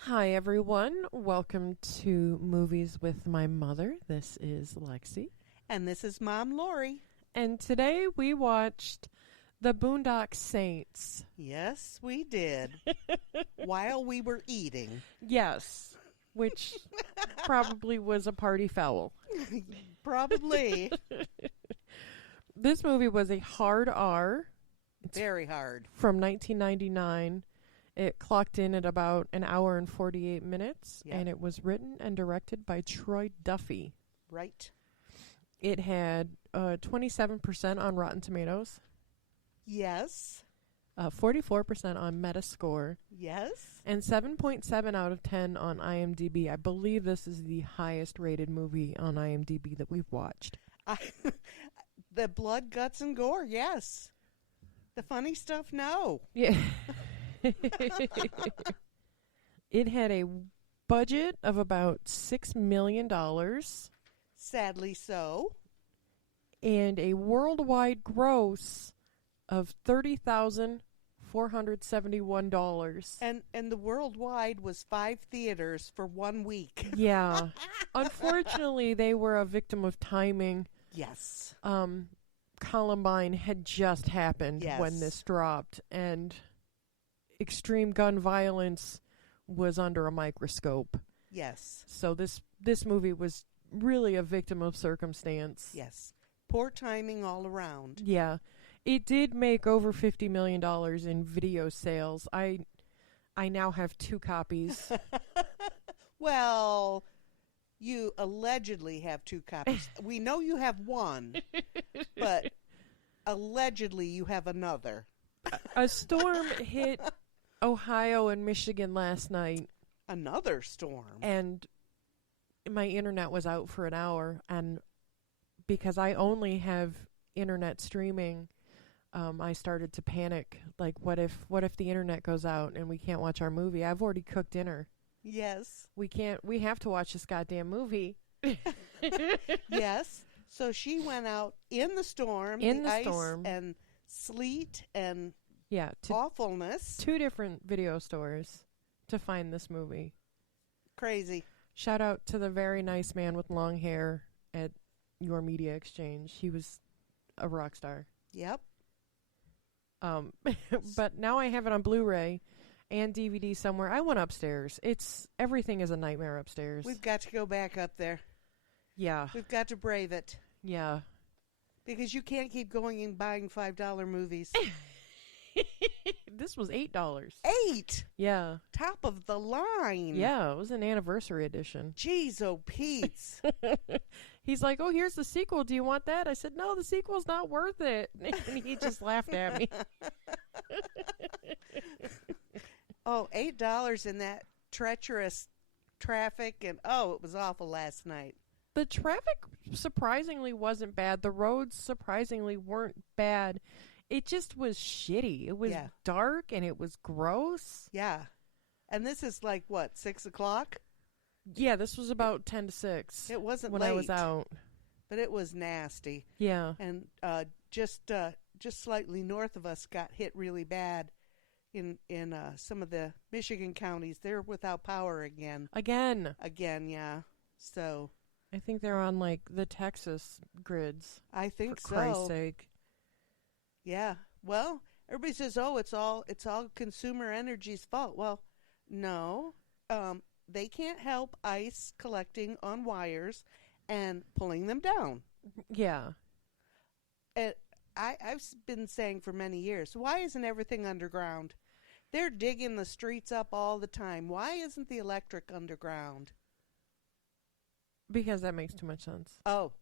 Hi, everyone. Welcome to Movies with My Mother. This is Lexi. And this is Mom Lori. And today we watched The Boondock Saints. Yes, we did. While we were eating. Yes, which probably was a party foul. Probably. This movie was a hard R. Very hard. From 1999. It clocked in at about an hour and 48 minutes, Yep. and it was written and directed by Troy Duffy. Right. It had 27% on Rotten Tomatoes, Yes. 44% on Metascore, Yes. and 7.7 out of 10 on IMDb. I believe this is the highest rated movie on IMDb that we've watched. The blood, guts, and gore, yes. The funny stuff, no. Yeah. It had a budget of about $6 million Sadly so. and a worldwide gross of $30,471. And the worldwide was 5 theaters for 1 week. Yeah. Unfortunately, they were a victim of timing. Yes. Columbine had just happened when Yes. this dropped, and extreme gun violence was under a microscope. Yes. So this movie was really a victim of circumstance. Yes. Poor timing all around. Yeah. It did make over $50 million in video sales. I now have 2 copies. Well, you allegedly have 2 copies. We know you have 1, but allegedly you have another. A storm hit Ohio and Michigan last night, Another storm. and my internet was out for an hour, and because I only have internet streaming, I started to panic. Like, what if the internet goes out and we can't watch our movie? I've already cooked dinner. Yes. We have to watch this goddamn movie. Yes. So she went out in the storm, In the ice storm. and sleet and Yeah, to awfulness. 2 different video stores to find this movie. Crazy. Shout out to the very nice man with long hair at Your Media Exchange. He was a rock star. Yep. But now I have it on Blu-ray and DVD somewhere. I went upstairs. Everything is a nightmare upstairs. We've got to go back up there. Yeah. We've got to brave it. Yeah. Because you can't keep going and buying $5 movies. This was $8. 8! Yeah. Top of the line. Yeah, it was an anniversary edition. Jeez, oh, Pete's. He's like, "Oh, here's the sequel. Do you want that?" I said, "No, the sequel's not worth it." And he just laughed at me. Oh, $8 in that treacherous traffic, and it was awful last night. The traffic surprisingly wasn't bad. The roads surprisingly weren't bad. It just was shitty. It was dark and it was gross. Yeah. And this is like, what, 6 o'clock? Yeah, this was about 10 to 6. It wasn't when late. I was out. But it was nasty. Yeah. And just slightly north of us got hit really bad in some of the Michigan counties. They're without power again. Again, yeah. So I think they're on like the Texas grids. I think for so. Christ's sake. Yeah. Well, everybody says, "Oh, it's all consumer energy's fault." Well, no. They can't help ice collecting on wires and pulling them down. Yeah. I've been saying for many years, why isn't everything underground? They're digging the streets up all the time. Why isn't the electric underground? Because that makes too much sense. Oh,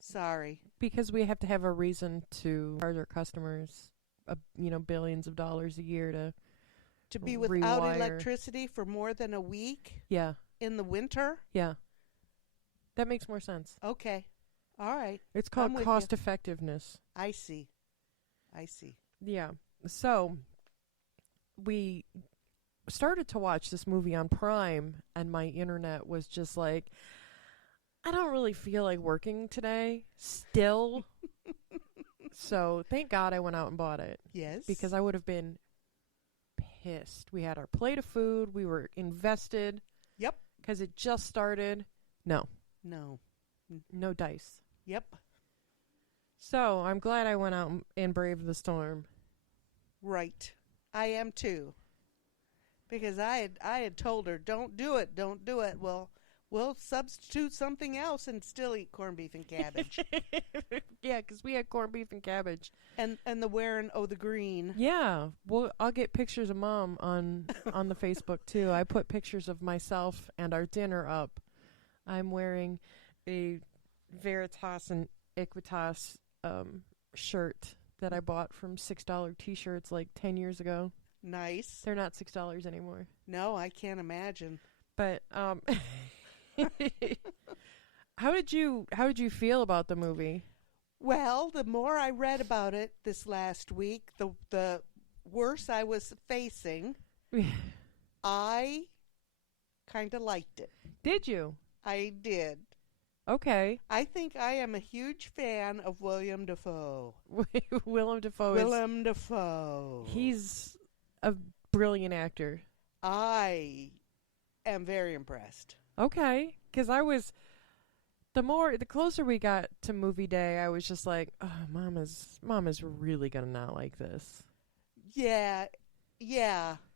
sorry. Because we have to have a reason to charge our customers, billions of dollars a year To be without rewire. electricity for more than a week Yeah. in the winter? Yeah. That makes more sense. Okay. All right. It's called I'm with cost you. effectiveness. I see. Yeah. So we started to watch this movie on Prime, and my internet was just like, I don't really feel like working today still. So thank God I went out and bought it. Yes. Because I would have been pissed. We had our plate of food. We were invested. Yep. Because it just started. No. No. No dice. Yep. So I'm glad I went out and braved the storm. Right. I am too. Because I had told her, don't do it, don't do it. Well, we'll substitute something else and still eat corned beef and cabbage. Yeah, because we had corned beef and cabbage. And the wearing the green. Yeah. Well, I'll get pictures of Mom on the Facebook, too. I put pictures of myself and our dinner up. I'm wearing a Veritas and Equitas shirt that I bought from $6 T-shirts like 10 years ago. Nice. They're not $6 anymore. No, I can't imagine. But how did you feel about the movie? Well, the more I read about it this last week, the worse I was facing. I kind of liked it. Did you? I did. Okay. I think I am a huge fan of William Dafoe. Willem Dafoe Willem Dafoe. He's a brilliant actor. I am very impressed. Okay, because the closer we got to movie day, I was just like, oh, mom is really gonna not like this. Yeah.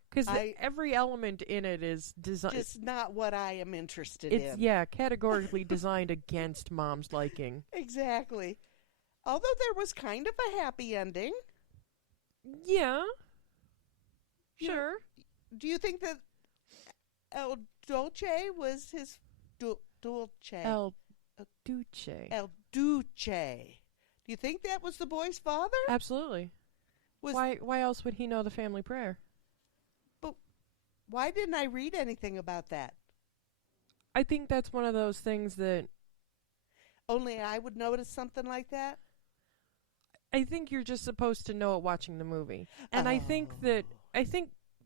Because every element in it is designed. Just not what I am interested in. Yeah, categorically designed against Mom's liking. Exactly. Although there was kind of a happy ending. Yeah. Sure. Do you think that El Dolce was his Dulce? El Duce. El Duce. Do you think that was the boy's father? Absolutely. Why else would he know the family prayer? But why didn't I read anything about that? I think that's one of those things that only I would notice something like that. I think you're just supposed to know it watching the movie. And I think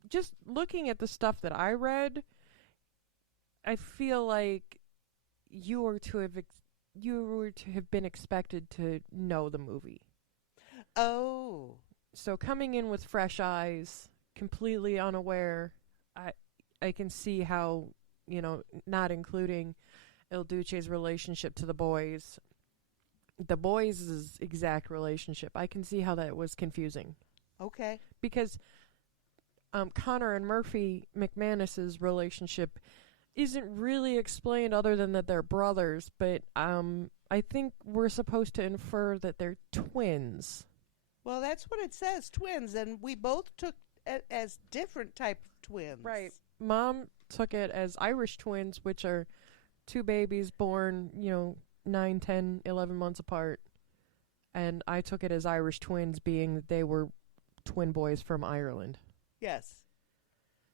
just looking at the stuff that I read, I feel like you were to have been expected to know the movie. Oh. So coming in with fresh eyes, completely unaware, I can see how, not including Il Duce's relationship to the boys' exact relationship. I can see how that was confusing. Okay. Because Connor and Murphy McManus's relationship isn't really explained other than that they're brothers, but I think we're supposed to infer that they're twins. Well, that's what it says, twins, and we both took it as different type of twins. Right. Mom took it as Irish twins, which are two babies born, 9, 10, 11 months apart. And I took it as Irish twins, being that they were twin boys from Ireland. Yes.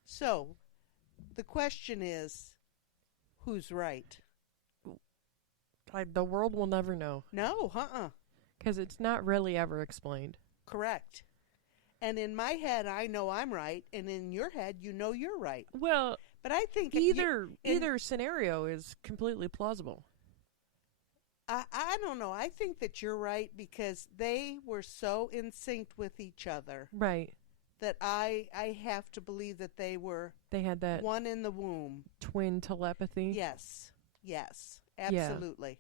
So, the question is, who's right? The world will never know. No, Because it's not really ever explained. Correct. And in my head, I know I'm right, and in your head, you know you're right. Well, but I think either scenario is completely plausible. I don't know. I think that you're right because they were so in sync with each other. Right. That I have to believe that they had that one in the womb. Twin telepathy. Yes. Absolutely.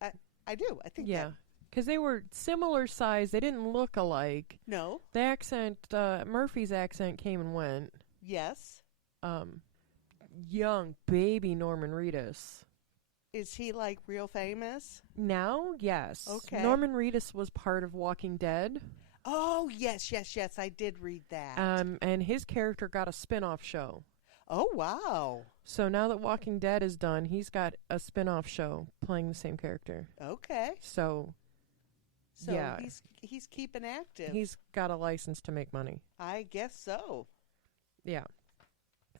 Yeah. I do. I think that. Because they were similar size. They didn't look alike. No. The accent, Murphy's accent came and went. Yes. Young baby Norman Reedus. Is he like real famous? Now, yes. Okay. Norman Reedus was part of Walking Dead. Oh, yes. I did read that. And his character got a spin-off show. Oh, wow. So now that Walking Dead is done, he's got a spin-off show playing the same character. Okay. So yeah. He's keeping active. He's got a license to make money. I guess so. Yeah.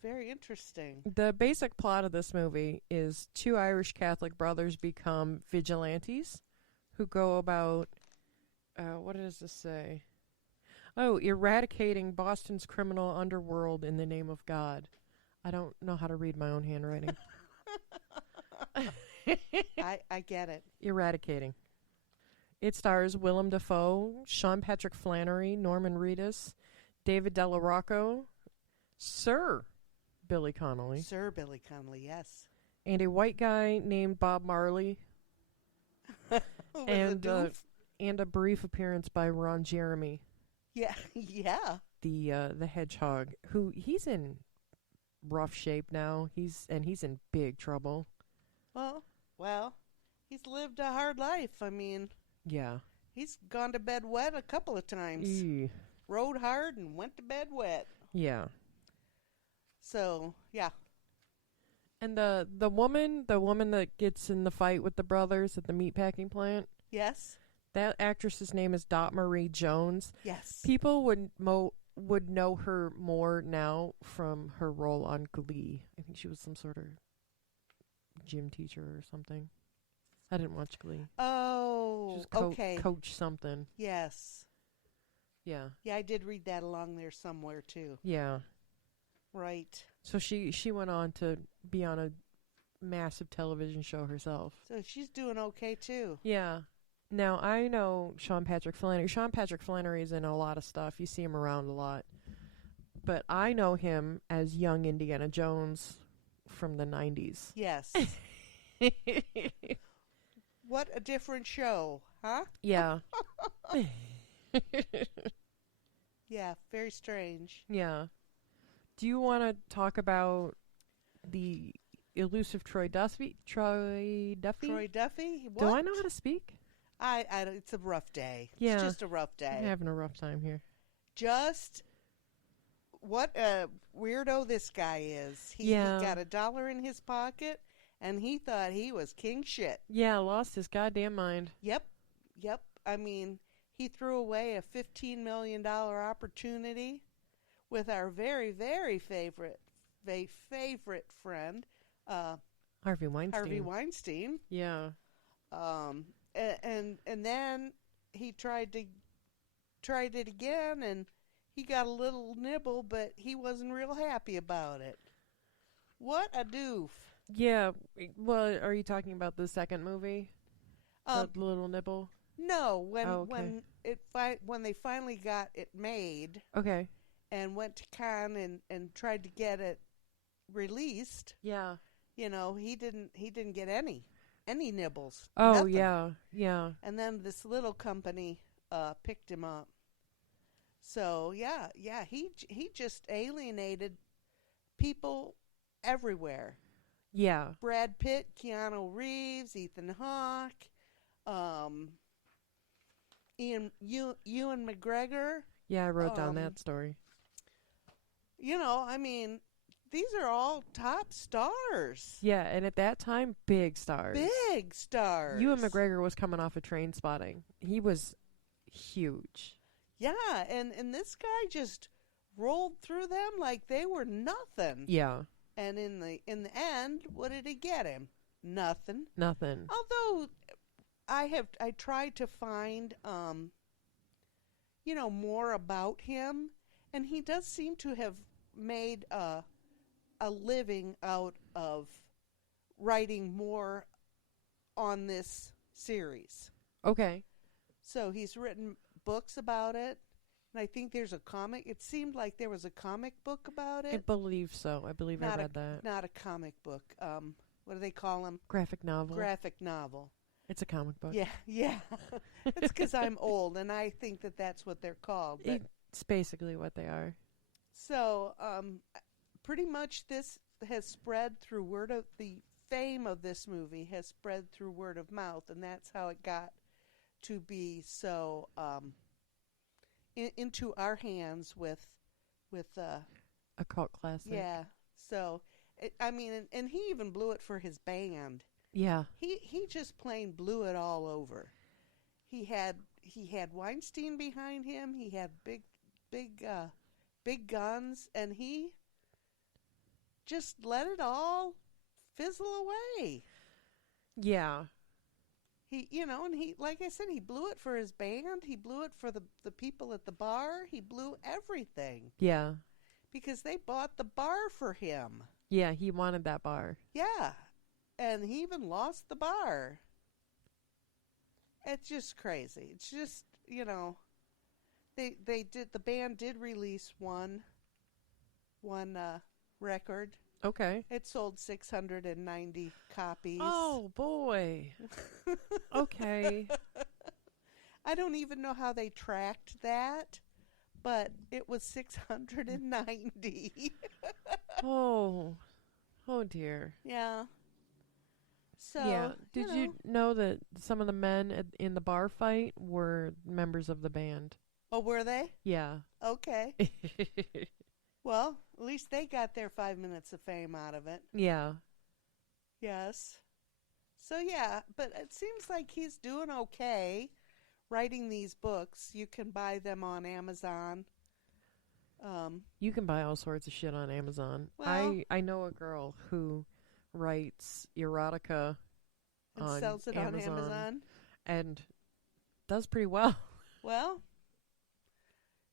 Very interesting. The basic plot of this movie is two Irish Catholic brothers become vigilantes who go about, what does this say? Oh, eradicating Boston's criminal underworld in the name of God. I don't know how to read my own handwriting. I get it. Eradicating. It stars Willem Dafoe, Sean Patrick Flannery, Norman Reedus, David DeLaRocco, Sir Billy Connolly, Sir Billy Connolly, yes. and a white guy named Bob Marley, Was and a doof? and a brief appearance by Ron Jeremy, Yeah, yeah. the hedgehog, who he's in rough shape now. He's in big trouble. Well, he's lived a hard life. I mean, Yeah. he's gone to bed wet a couple of times. Ew. Rode hard and went to bed wet. Yeah. So, yeah. And the woman that gets in the fight with the brothers at the meatpacking plant, Yes. that actress's name is Dot Marie Jones. Yes. People would know her more now from her role on Glee. I think she was some sort of gym teacher or something. I didn't watch Glee. She Oh, was okay. coach something. Yes. Yeah. Yeah, I did read that along there somewhere, too. Yeah. Right. So she went on to be on a massive television show herself. So she's doing okay, too. Yeah. Now, I know Sean Patrick Flannery. Sean Patrick Flannery is in a lot of stuff. You see him around a lot. But I know him as young Indiana Jones from the 90s. Yes. What a different show, huh? Yeah. Yeah, very strange. Yeah. Do you want to talk about the elusive Troy Duffy? Troy Duffy? What? Do I know how to speak? It's a rough day. Yeah. It's just a rough day. I'm having a rough time here. Just what a weirdo this guy is. He got $1 in his pocket, and he thought he was king shit. Yeah, lost his goddamn mind. Yep. I mean, he threw away a $15 million opportunity with our very, very favorite friend, Harvey Weinstein. Harvey Weinstein. Yeah. And then he tried it again, and he got a little nibble, but he wasn't real happy about it. What a doof. Yeah. Well, are you talking about the second movie? The little nibble? No, okay. when they finally got it made Okay. and went to Cannes and tried to get it released, Yeah. you know, he didn't get any nibbles. Oh, Nothing. yeah. And then this little company picked him up. So yeah, he just alienated people everywhere. Yeah. Brad Pitt, Keanu Reeves, Ethan Hawke, Ewan McGregor. Yeah, I wrote down that story. You know, I mean, these are all top stars. Yeah, and at that time, big stars. Big stars. Ewan McGregor was coming off of Train Spotting. He was huge. Yeah, and this guy just rolled through them like they were nothing. Yeah. And in the end, what did it get him? Nothing. Nothing. Although I tried to find more about him, and he does seem to have made a living out of writing more on this series. Okay. So he's written books about it, and I think there's a comic. It seemed like there was a comic book about it. I believe so. I believe I read that. Not a comic book. What do they call them? Graphic novel. Graphic novel. It's a comic book. Yeah. It's because I'm old, and I think that's what they're called. But It's basically what they are. so, pretty much this has spread through the fame of this movie has spread through word of mouth, and that's how it got to be so into our hands with A cult classic. yeah. So, and he even blew it for his band. Yeah. He just plain blew it all over. He had Weinstein behind him. He had big guns, and he just let it all fizzle away. Yeah. And he, like I said, he blew it for his band. He blew it for the people at the bar. He blew everything Yeah. because they bought the bar for him. Yeah, he wanted that bar. Yeah. And he even lost the bar. It's just crazy. It's just, they did the band did release one record. Okay. It sold 690 copies. Oh boy. Okay. I don't even know how they tracked that, but it was 690. Oh. Oh dear. Yeah. Yeah. So, Did you know that some of the men in the bar fight were members of the band? Oh, were they? Yeah. Okay. Well, at least they got their 5 minutes of fame out of it. Yeah. Yes. So, yeah, but it seems like he's doing okay writing these books. You can buy them on Amazon. You can buy all sorts of shit on Amazon. Well, I know a girl who writes erotica and on sells it on Amazon. and does pretty well. Well,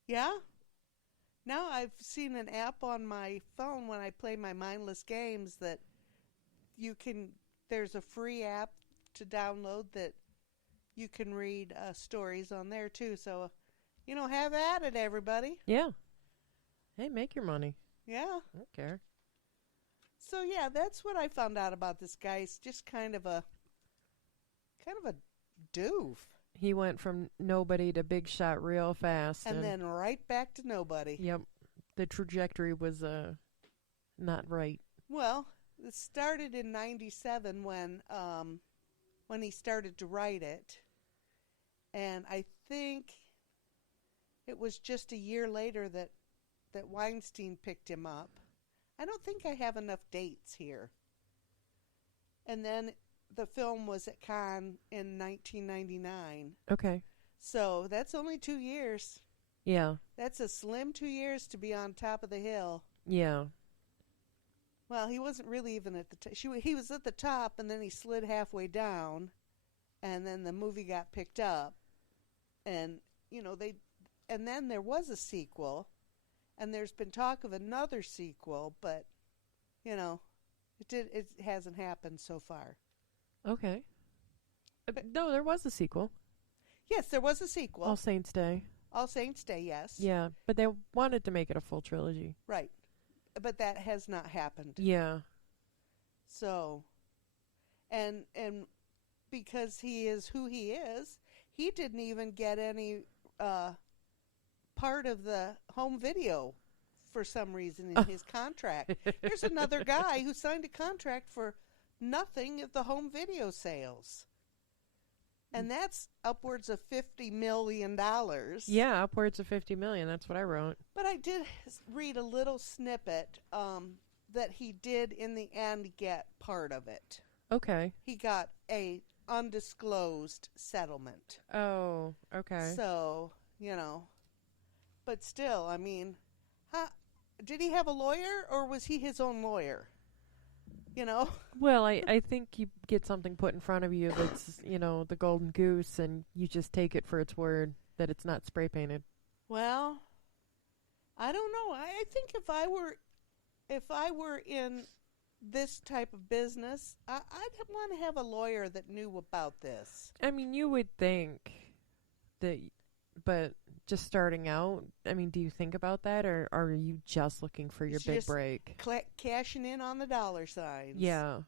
yeah. Now I've seen an app on my phone when I play my mindless games that there's a free app to download that you can read stories on there too. So, have at it, everybody. Yeah. Hey, make your money. Yeah. I don't care. So yeah, that's what I found out about this guy. He's just kind of a doof. He went from nobody to big shot real fast. And then right back to nobody. Yep. The trajectory was not right. Well, it started in '97 when he started to write it. And I think it was just a year later that Weinstein picked him up. I don't think I have enough dates here. And then the film was at Cannes in 1999. Okay. So that's only 2 years. Yeah. That's a slim 2 years to be on top of the hill. Yeah. Well, he wasn't really even at the top. He was at the top, and then he slid halfway down, and then the movie got picked up. And, and then there was a sequel, and there's been talk of another sequel, but, it hasn't happened so far. Okay. No, there was a sequel. Yes, there was a sequel. All Saints Day. All Saints Day, yes. Yeah, but they wanted to make it a full trilogy. Right. But that has not happened. Yeah. So, and because he is who he is, he didn't even get any part of the home video for some reason in his contract. Here's another guy who signed a contract for nothing of the home video sales. And that's upwards of $50 million. Yeah, upwards of $50 million. That's what I wrote. But I did read a little snippet that he did in the end get part of it. Okay. He got a undisclosed settlement. Oh, okay. So, but still, did he have a lawyer or was he his own lawyer? Well, I think you get something put in front of you that's, the golden goose, and you just take it for its word that it's not spray painted. Well, I don't know. I think if I were in this type of business, I'd want to have a lawyer that knew about this. I mean, you would think that, but just starting out, do you think about that, or are you just looking for your big break? Cashing in on the dollar signs. Yeah.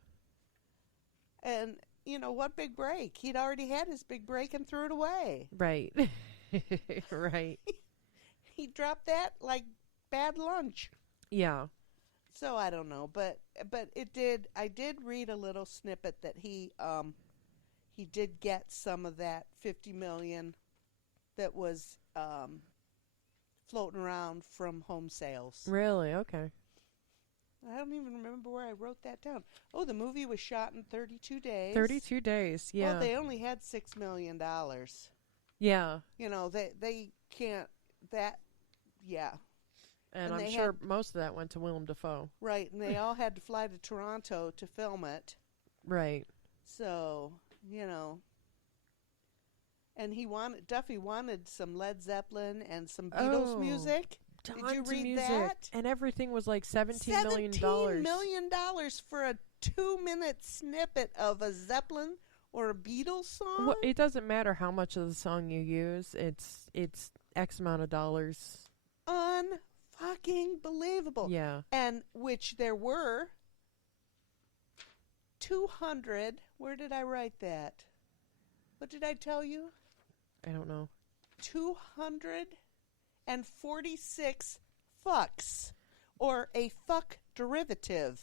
And, what big break? He'd already had his big break and threw it away. Right. Right. He dropped that like bad lunch. Yeah. So I don't know, but I did read a little snippet that he did get some of that $50 million that was floating around from home sales. Really? Okay. I don't even remember where I wrote that down. Oh, the movie was shot in 32 days. 32 days, yeah. Well, they only had $6 million. Yeah. They can't, yeah. And I'm sure most of that went to Willem Dafoe. Right, and they all had to fly to Toronto to film it. Right. So, and Duffy wanted some Led Zeppelin and some Beatles music. Did you read that? And everything was like $17 million. $17 million for a 2-minute snippet of a Zeppelin or a Beatles song? Well, it doesn't matter how much of the song you use. It's X amount of dollars. Unfucking believable. Yeah. And which there were 200. Where did I write that? What did I tell you? I don't know. 246 fucks, or a fuck derivative.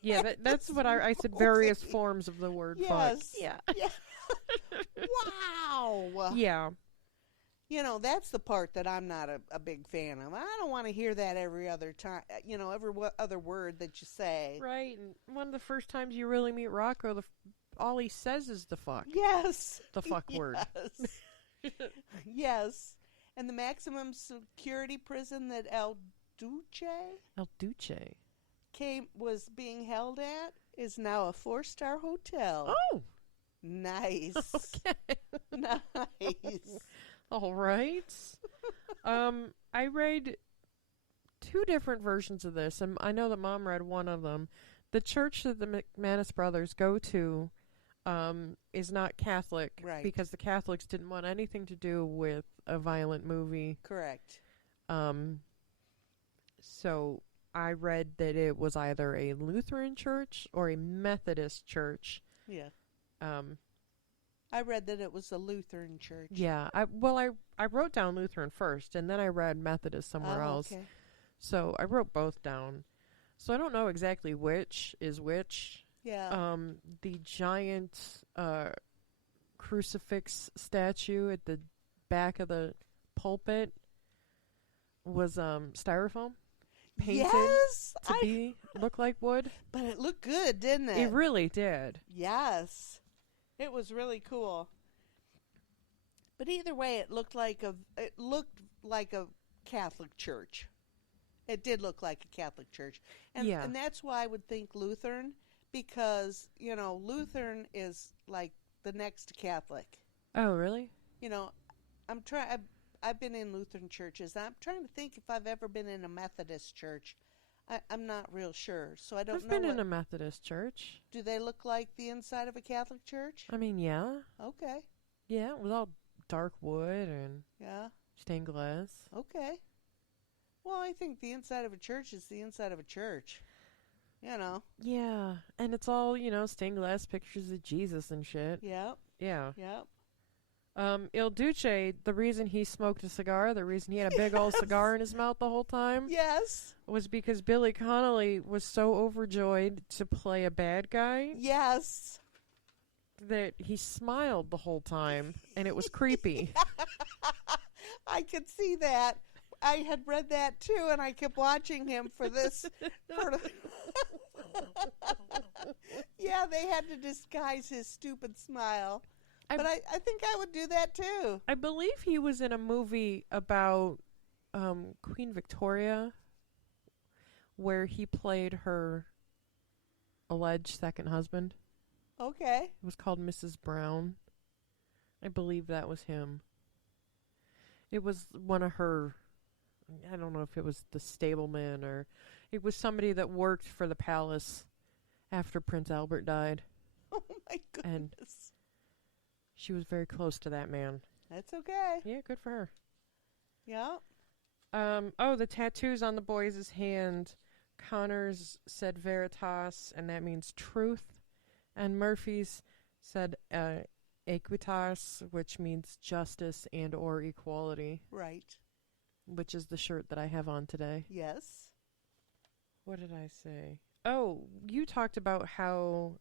Yeah, that's what I said. Various forms of the word fuck. Yeah. Yeah. Wow. Yeah. You know, that's the part that I'm not a big fan of. I don't want to hear that every other time, every other word that you say. Right. And one of the first times you really meet Rocco, all he says is the fuck. Yes. The fuck word. Yes. And the maximum security prison that El Duce was being held at is now a 4-star hotel. Oh. Nice. Okay. Nice. All right. I read 2 different versions of this, and I know that Mom read one of them. The church that the McManus brothers go to is not Catholic, right? Because the Catholics didn't want anything to do with a violent movie. Correct. So I read that it was either a Lutheran church or a Methodist church. Yeah. I read that it was a Lutheran church. Yeah. I wrote down Lutheran first, and then I read Methodist somewhere else. Okay. So I wrote both down. So I don't know exactly which is which. Yeah. The giant crucifix statue at the back of the pulpit was styrofoam painted to look like wood. But it looked good, didn't it? It really did. Yes. It was really cool. But either way, it looked like a Catholic church. It did look like a Catholic church. And that's why I would think Lutheran, because, Lutheran is like the next Catholic. Oh, really? I've been in Lutheran churches. I'm trying to think if I've ever been in a Methodist church. I'm not real sure, so I don't know. I've been in a Methodist church. Do they look like the inside of a Catholic church? I mean, yeah. Okay. Yeah, it was all dark wood and stained glass. Okay. Well, I think the inside of a church is the inside of a church. Yeah, and it's all, stained glass pictures of Jesus and shit. Yep. Yeah. Yep. Il Duce, the reason he smoked a cigar, the reason he had a big old cigar in his mouth the whole time, yes, was because Billy Connolly was so overjoyed to play a bad guy, yes, that he smiled the whole time, and it was creepy. I could see that. I had read that too, and I kept watching him for this. Yeah, they had to disguise his stupid smile. But I think I would do that too. I believe he was in a movie about Queen Victoria where he played her alleged second husband. Okay. It was called Mrs. Brown. I believe that was him. It was one of her, I don't know if it was the stableman or it was somebody that worked for the palace after Prince Albert died. Oh my goodness. And she was very close to that man. That's okay. Yeah, good for her. Yeah. The tattoos on the boys' hand. Connor's said Veritas, and that means truth. And Murphy's said Equitas, which means justice and or equality. Right. Which is the shirt that I have on today. Yes. What did I say? Oh, you talked about how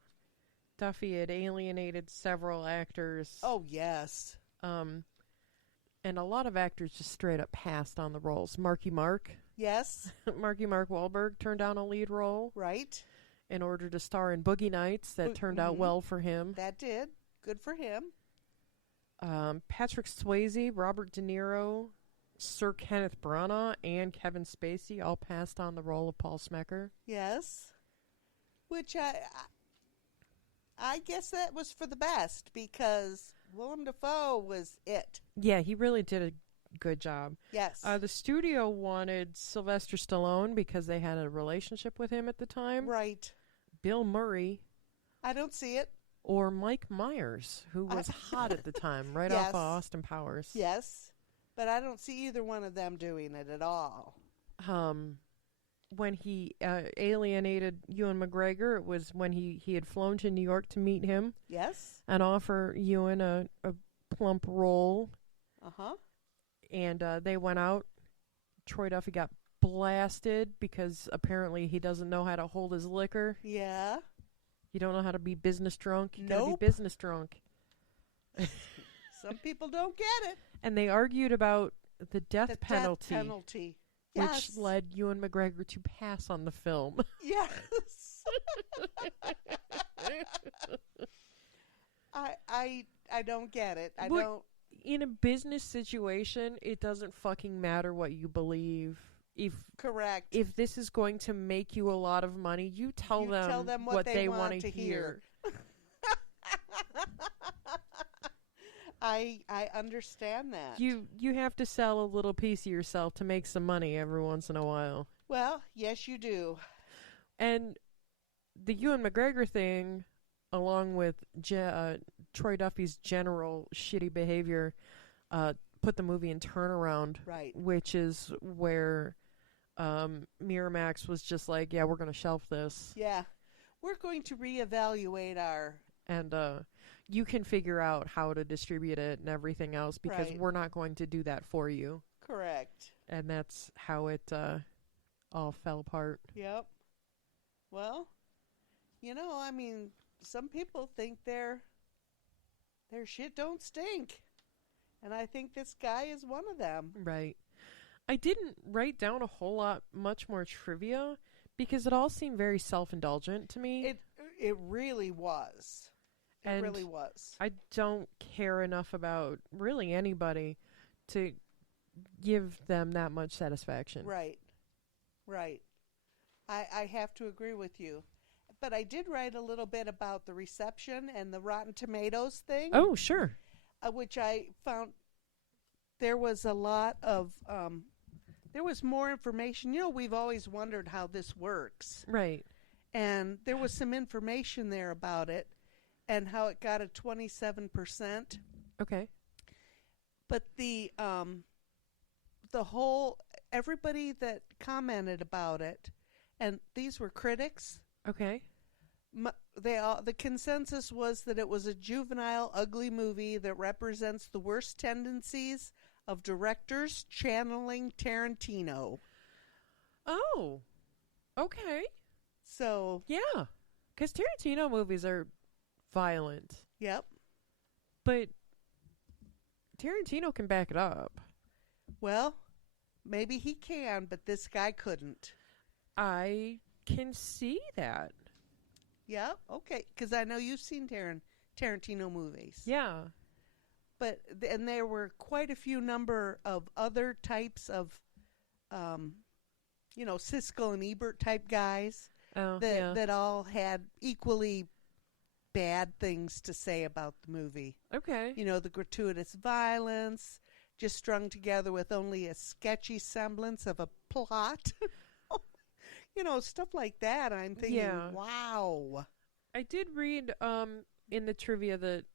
Duffy had alienated several actors. Oh, yes. And a lot of actors just straight up passed on the roles. Marky Mark. Yes. Marky Mark Wahlberg turned down a lead role. Right. In order to star in Boogie Nights. That turned out well for him. That did. Good for him. Patrick Swayze, Robert De Niro, Sir Kenneth Branagh, and Kevin Spacey all passed on the role of Paul Smecker. Yes. Which I guess that was for the best because Willem Dafoe was it. Yeah, he really did a good job. Yes. The studio wanted Sylvester Stallone because they had a relationship with him at the time. Right. Bill Murray. I don't see it. Or Mike Myers, who was hot at the time, right off of Austin Powers. Yes. But I don't see either one of them doing it at all. When he alienated Ewan McGregor, it was when he had flown to New York to meet him Yes? and offer Ewan a plump role. Uh-huh. And they went out. Troy Duffy got blasted because apparently he doesn't know how to hold his liquor. Yeah. You don't know how to be business drunk. You gotta Nope. be business drunk. Some people don't get it. And they argued about the death penalty, Death penalty. which Yes. led Ewan McGregor to pass on the film. Yes. I don't get it. I What- don't. In a business situation, it doesn't fucking matter what you believe. Correct. If this is going to make you a lot of money, you tell them what they want want to hear. I understand that. You have to sell a little piece of yourself to make some money every once in a while. Well, yes, you do. And the Ewan McGregor thing, along with Troy Duffy's general shitty behavior, put the movie in turnaround. Right. Which is where Miramax was just like, yeah, we're going to shelf this. Yeah. We're going to reevaluate our... And you can figure out how to distribute it and everything else because Right. we're not going to do that for you. Correct. And that's how it all fell apart. Yep. Well, I mean, some people think their shit don't stink. And I think this guy is one of them. Right. I didn't write down a whole lot much more trivia because it all seemed very self-indulgent to me. It really was. It really was. I don't care enough about really anybody to give them that much satisfaction. Right. Right. I have to agree with you. But I did write a little bit about the reception and the Rotten Tomatoes thing. Oh, sure. Which I found there was a lot of, there was more information. We've always wondered how this works. Right. And there was some information there about it and how it got a 27%. Okay. But the whole, everybody that commented about it, and these were critics, Okay. the consensus was that it was a juvenile, ugly movie that represents the worst tendencies of directors channeling Tarantino. Oh. Okay. So, Yeah. Because Tarantino movies are violent. yep. But Tarantino can back it up. Well, maybe he can, but this guy couldn't. I can see that. Yep. Okay. Because I know you've seen Tarantino movies. Yeah. But and there were quite a few number of other types of, Siskel and Ebert type guys Oh, that yeah. that all had equally bad things to say about the movie. Okay. The gratuitous violence, just strung together with only a sketchy semblance of a plot. Stuff like that. I'm thinking, Yeah. wow. I did read in the trivia that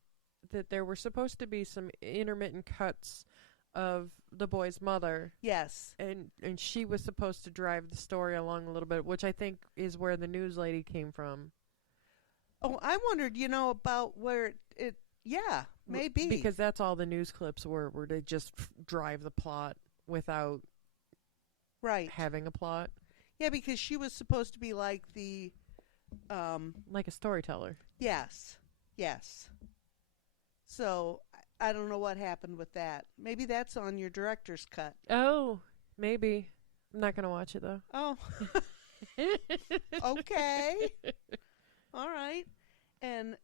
there were supposed to be some intermittent cuts of the boy's mother, Yes. and she was supposed to drive the story along a little bit, which I think is where the news lady came from. Oh, I wondered, about where it yeah, maybe. Because that's all the news clips were they just drive the plot without right. having a plot, Yeah, because she was supposed to be like the like a storyteller. yes. Yes. So I don't know what happened with that. Maybe that's on your director's cut. Oh, maybe. I'm not going to watch it, though. Oh. Okay. All right. And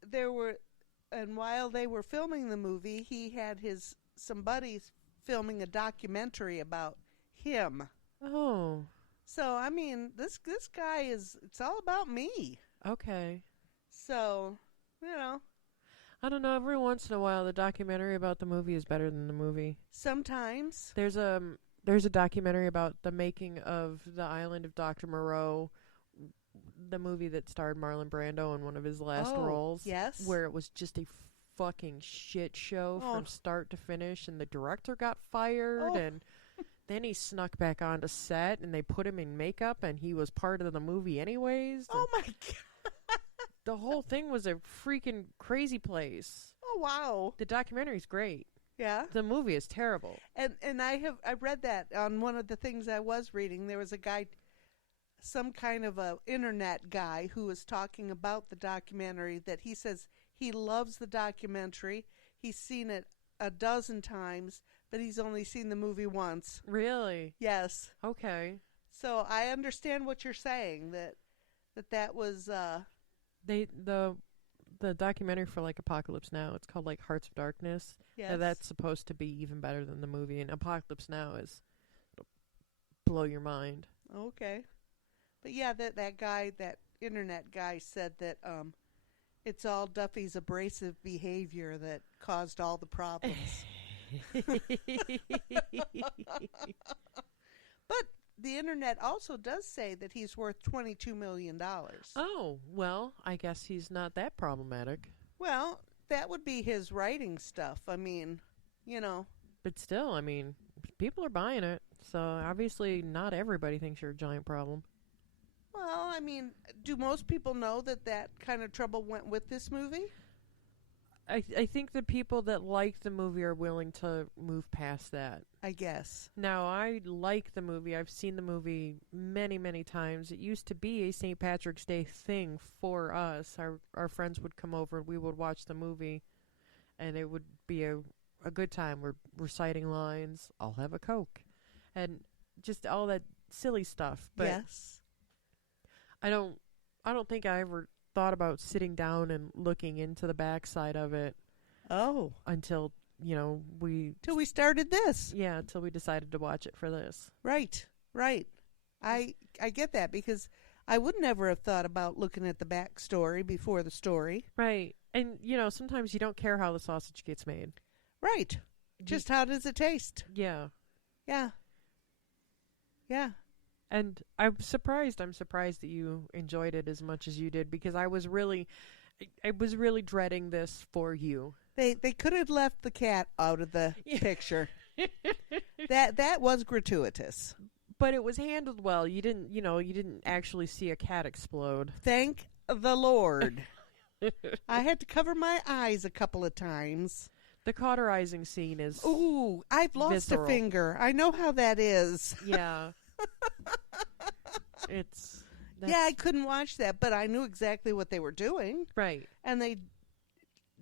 while they were filming the movie, he had some buddies filming a documentary about him. Oh, So, I mean, this guy it's all about me. okay. So, I don't know. Every once in a while, the documentary about the movie is better than the movie. sometimes. There's a documentary about the making of The Island of Dr. Moreau, the movie that starred Marlon Brando in one of his last roles. Yes. Where it was just a fucking shit show Oh. from start to finish, and the director got fired, Oh. and then he snuck back onto set, and they put him in makeup, and he was part of the movie anyways. Oh my God. The whole thing was a freaking crazy place. Oh wow. The documentary's great. Yeah. The movie is terrible. And I read that on one of the things I was reading. There was a guy, some kind of a internet guy, who was talking about the documentary, that he says he loves the documentary. He's seen it a dozen times, but he's only seen the movie once. Really? Yes. Okay. So I understand what you're saying, that was The documentary for like Apocalypse Now, it's called like Hearts of Darkness. yes. And that's supposed to be even better than the movie, and Apocalypse Now is it'll blow your mind. Okay. But yeah, that guy, that internet guy, said that it's all Duffy's abrasive behavior that caused all the problems. But the internet also does say that he's worth $22 million. Oh, well, I guess he's not that problematic. Well, that would be his writing stuff. I mean, you know. But still, I mean, people are buying it. So obviously not everybody thinks you're a giant problem. Well, I mean, do most people know that kind of trouble went with this movie? I think the people that like the movie are willing to move past that. I guess. Now, I like the movie. I've seen the movie many, many times. It used to be a St. Patrick's Day thing for us. Our friends would come over and we would watch the movie, and it would be a good time. We're reciting lines. I'll have a Coke. And just all that silly stuff. But yes. I don't think I ever thought about sitting down and looking into the backside of it Oh. until, Till we started this. yeah, until we decided to watch it for this. Right. Right. I get that, because I would never have thought about looking at the backstory before the story. Right. And, sometimes you don't care how the sausage gets made. Right. Just how does it taste? Yeah. Yeah. Yeah. And I'm surprised that you enjoyed it as much as you did, because I was really dreading this for you. They could have left the cat out of the picture. That was gratuitous. But it was handled well. You didn't actually see a cat explode. Thank the Lord. I had to cover my eyes a couple of times. The cauterizing scene is Ooh, I've lost visceral. a finger. I know how that is. Yeah. Yeah, I couldn't watch that, but I knew exactly what they were doing. Right. And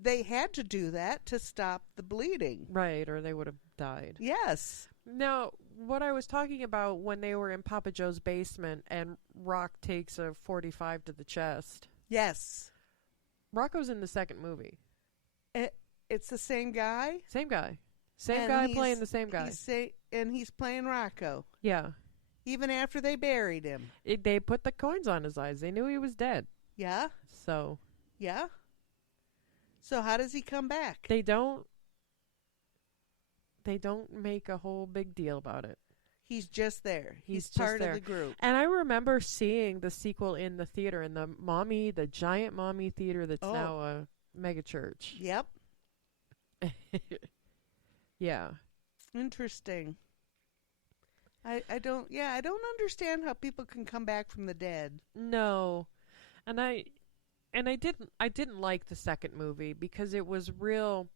they had to do that to stop the bleeding. Right, or they would have died. Yes. Now, what I was talking about when they were in Papa Joe's basement and Rock takes a 45 to the chest. Yes. Rocco's in the second movie. It's the same guy? Same guy. Same And guy he's- playing the same guy. And he's playing Rocco, Yeah. even after they buried him. They put the coins on his eyes. They knew he was dead. Yeah? So Yeah? So how does he come back? they don't make a whole big deal about it. He's just there. He's just part there. of the group. And I remember seeing the sequel in the theater, in the giant mommy theater that's Oh. now a mega church. Yep. Yeah. Interesting. I don't understand how people can come back from the dead. No. And I didn't like the second movie because it was real,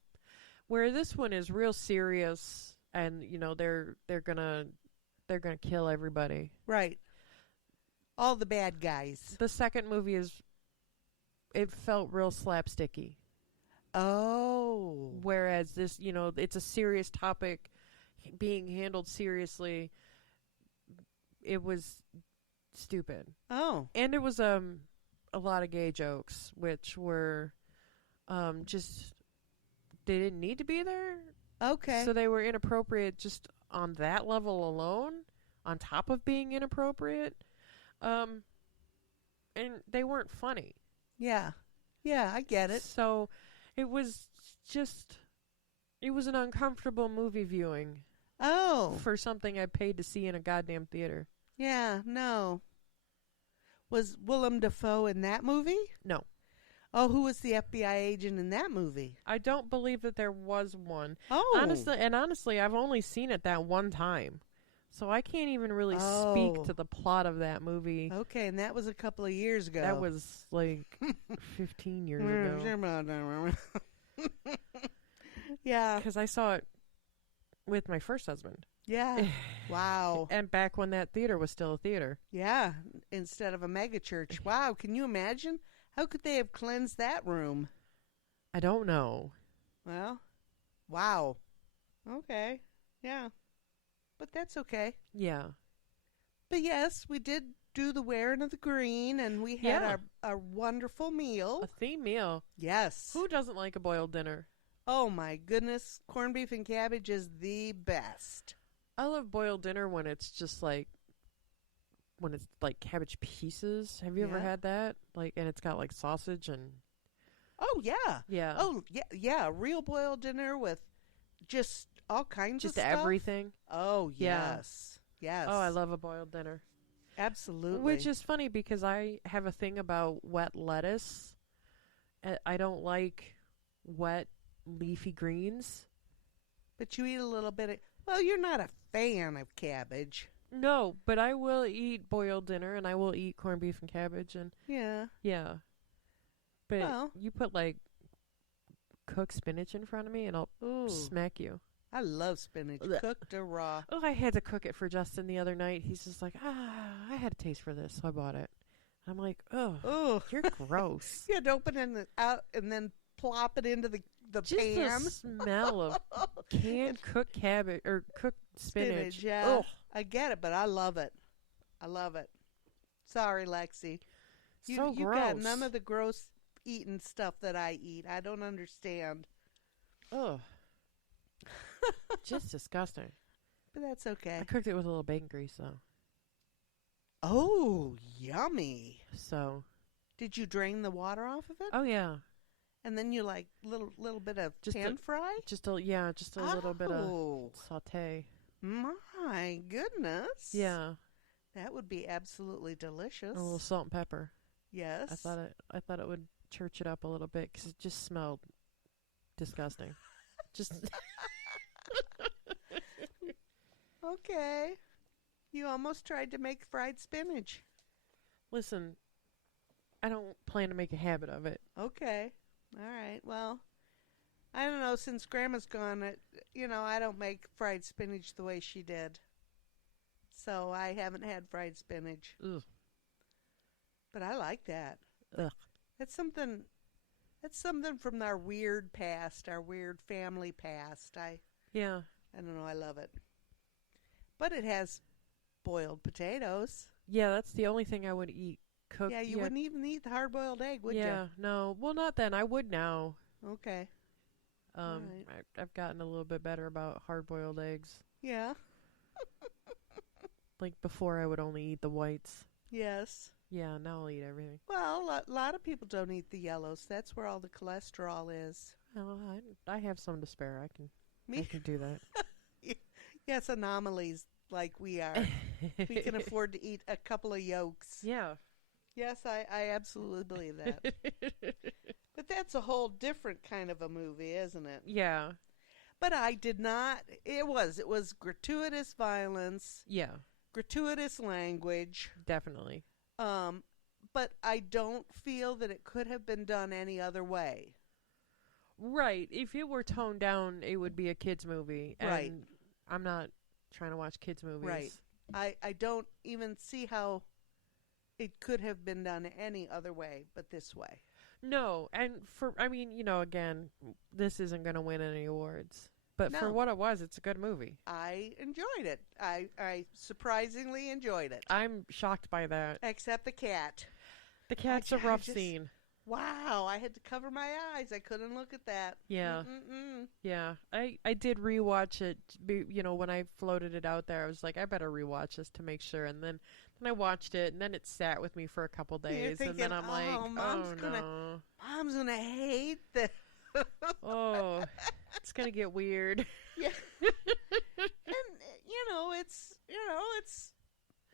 where this one is real serious, and they're gonna kill everybody. Right. All the bad guys. The second movie it felt real slapsticky. Oh. Whereas this, it's a serious topic being handled seriously. It was stupid. Oh. And it was a lot of gay jokes, which were just, they didn't need to be there. Okay. So they were inappropriate just on that level alone, on top of being inappropriate. And they weren't funny. Yeah. Yeah, I get it. So it was an uncomfortable movie viewing Oh. for something I paid to see in a goddamn theater. Yeah, no. Was Willem Dafoe in that movie? No. Oh, who was the FBI agent in that movie? I don't believe that there was one. Oh. Honestly, I've only seen it that one time. So I can't even really speak Oh. to the plot of that movie. Okay, and that was a couple of years ago. That was like 15 years ago. Yeah. Because I saw it with my first husband. Yeah. Wow. And back when that theater was still a theater. Yeah, instead of a mega church. Wow, can you imagine? How could they have cleansed that room? I don't know. Well, wow. Okay. Yeah. But that's okay. Yeah. But yes, we did do the wearing of the green, and we had our wonderful meal. A theme meal. Yes. Who doesn't like a boiled dinner? Oh my goodness, corned beef and cabbage is the best. I love boiled dinner when it's just like cabbage pieces. Have you ever Yeah. had that? Like, and it's got like sausage and Oh yeah. yeah, Oh yeah, yeah. Real boiled dinner with just all kinds just of stuff. everything. Oh Yeah. yes, yes. Oh, I love a boiled dinner. absolutely. Which is funny because I have a thing about wet lettuce. I don't like wet leafy greens. but you eat a little bit of. Well, you're not a fan of cabbage. No, but I will eat boiled dinner and I will eat corned beef and cabbage and Yeah. yeah. But Well. you put like cooked spinach in front of me and I'll Ooh. smack you. I love spinach, Blech. cooked or raw. Oh, I had to cook it for Justin the other night. He's just like, I had a taste for this, so I bought it. I'm like, oh, Oh. you're gross. You had to open it out and then plop it into the Just pan. the smell of canned cooked cabbage or cooked spinach. Yeah. Ugh. I get it, but I love it. I love it. Sorry, Lexi. You So you gross. got none of the gross eating stuff that I eat. I don't understand. Ugh. Just disgusting. But that's okay. I cooked it with a little bacon grease though. Oh, yummy. So, Did you drain the water off of it? oh yeah, And then you like little bit of Just pan fry? just a little bit of Oh, saute. my goodness. Yeah, That would be absolutely delicious. a little salt and pepper. Yes. I thought it would church it up a little bit because it just smelled disgusting. Just Okay. You almost tried to make fried spinach. listen. I don't plan to make a habit of it. Okay. All right. Well, I don't know. Since Grandma's gone, I don't make fried spinach the way she did. So I haven't had fried spinach. Ugh. But I like that. Ugh. That's something. That's something from our weird past, our weird family past. Yeah. I don't know. I love it. But it has boiled potatoes. Yeah, that's the only thing I would eat. Cooked. Yeah, you wouldn't even eat the hard-boiled egg, would Yeah, no. Well, not then. I would now. you? Okay. Right. I've gotten a little bit better about hard-boiled eggs. Yeah. Like before, I would only eat the whites. Yes. Yeah, now I'll eat everything. Well, a lot of people don't eat the yellows. That's where all the cholesterol is. Well, I have some to spare. I Me? can do that. Yes, anomalies like we are. We can afford to eat a couple of yolks. Yeah. Yes, I absolutely believe that. But that's a whole different kind of a movie, isn't it? Yeah. But I did not. It was gratuitous violence, Yeah. gratuitous language. Definitely. But I don't feel that it could have been done any other way. Right. If it were toned down, it would be a kids movie. And Right. I'm not trying to watch kids movies. Right. I don't even see how it could have been done any other way but this way. No, and again, this isn't going to win any awards. But for No. what it was, it's a good movie. I enjoyed it. I surprisingly enjoyed it. I'm shocked by that. Except the cat. The cat's I a rough just- scene. Wow, I had to cover my eyes. I couldn't look at that. Yeah. Mm-mm-mm. Yeah. I did rewatch it. When I floated it out there, I was like, I better rewatch this to make sure. And then I watched it, and then it sat with me for a couple days. You're And then thinking, I'm like, "Oh, Mom's oh, gonna- no. Mom's gonna hate this. Oh, it's going to get weird. Yeah. And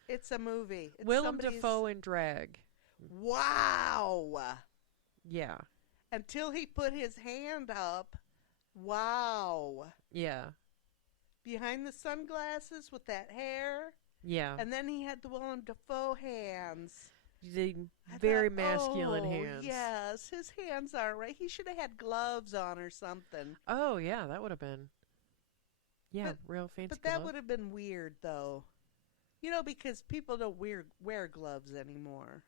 it's a movie. It's Willem somebody's- Dafoe in drag. Wow. Yeah. until he put his hand up. Wow. Yeah. Behind the sunglasses with that hair. Yeah. And then he had the Willem Dafoe hands. The I very thought, masculine oh, hands. yes, his hands aren't right. He should have had gloves on or something. Oh, yeah, that would have been. Yeah, But, real fancy but that gloves. would have been weird, though. You know, because people don't wear gloves anymore.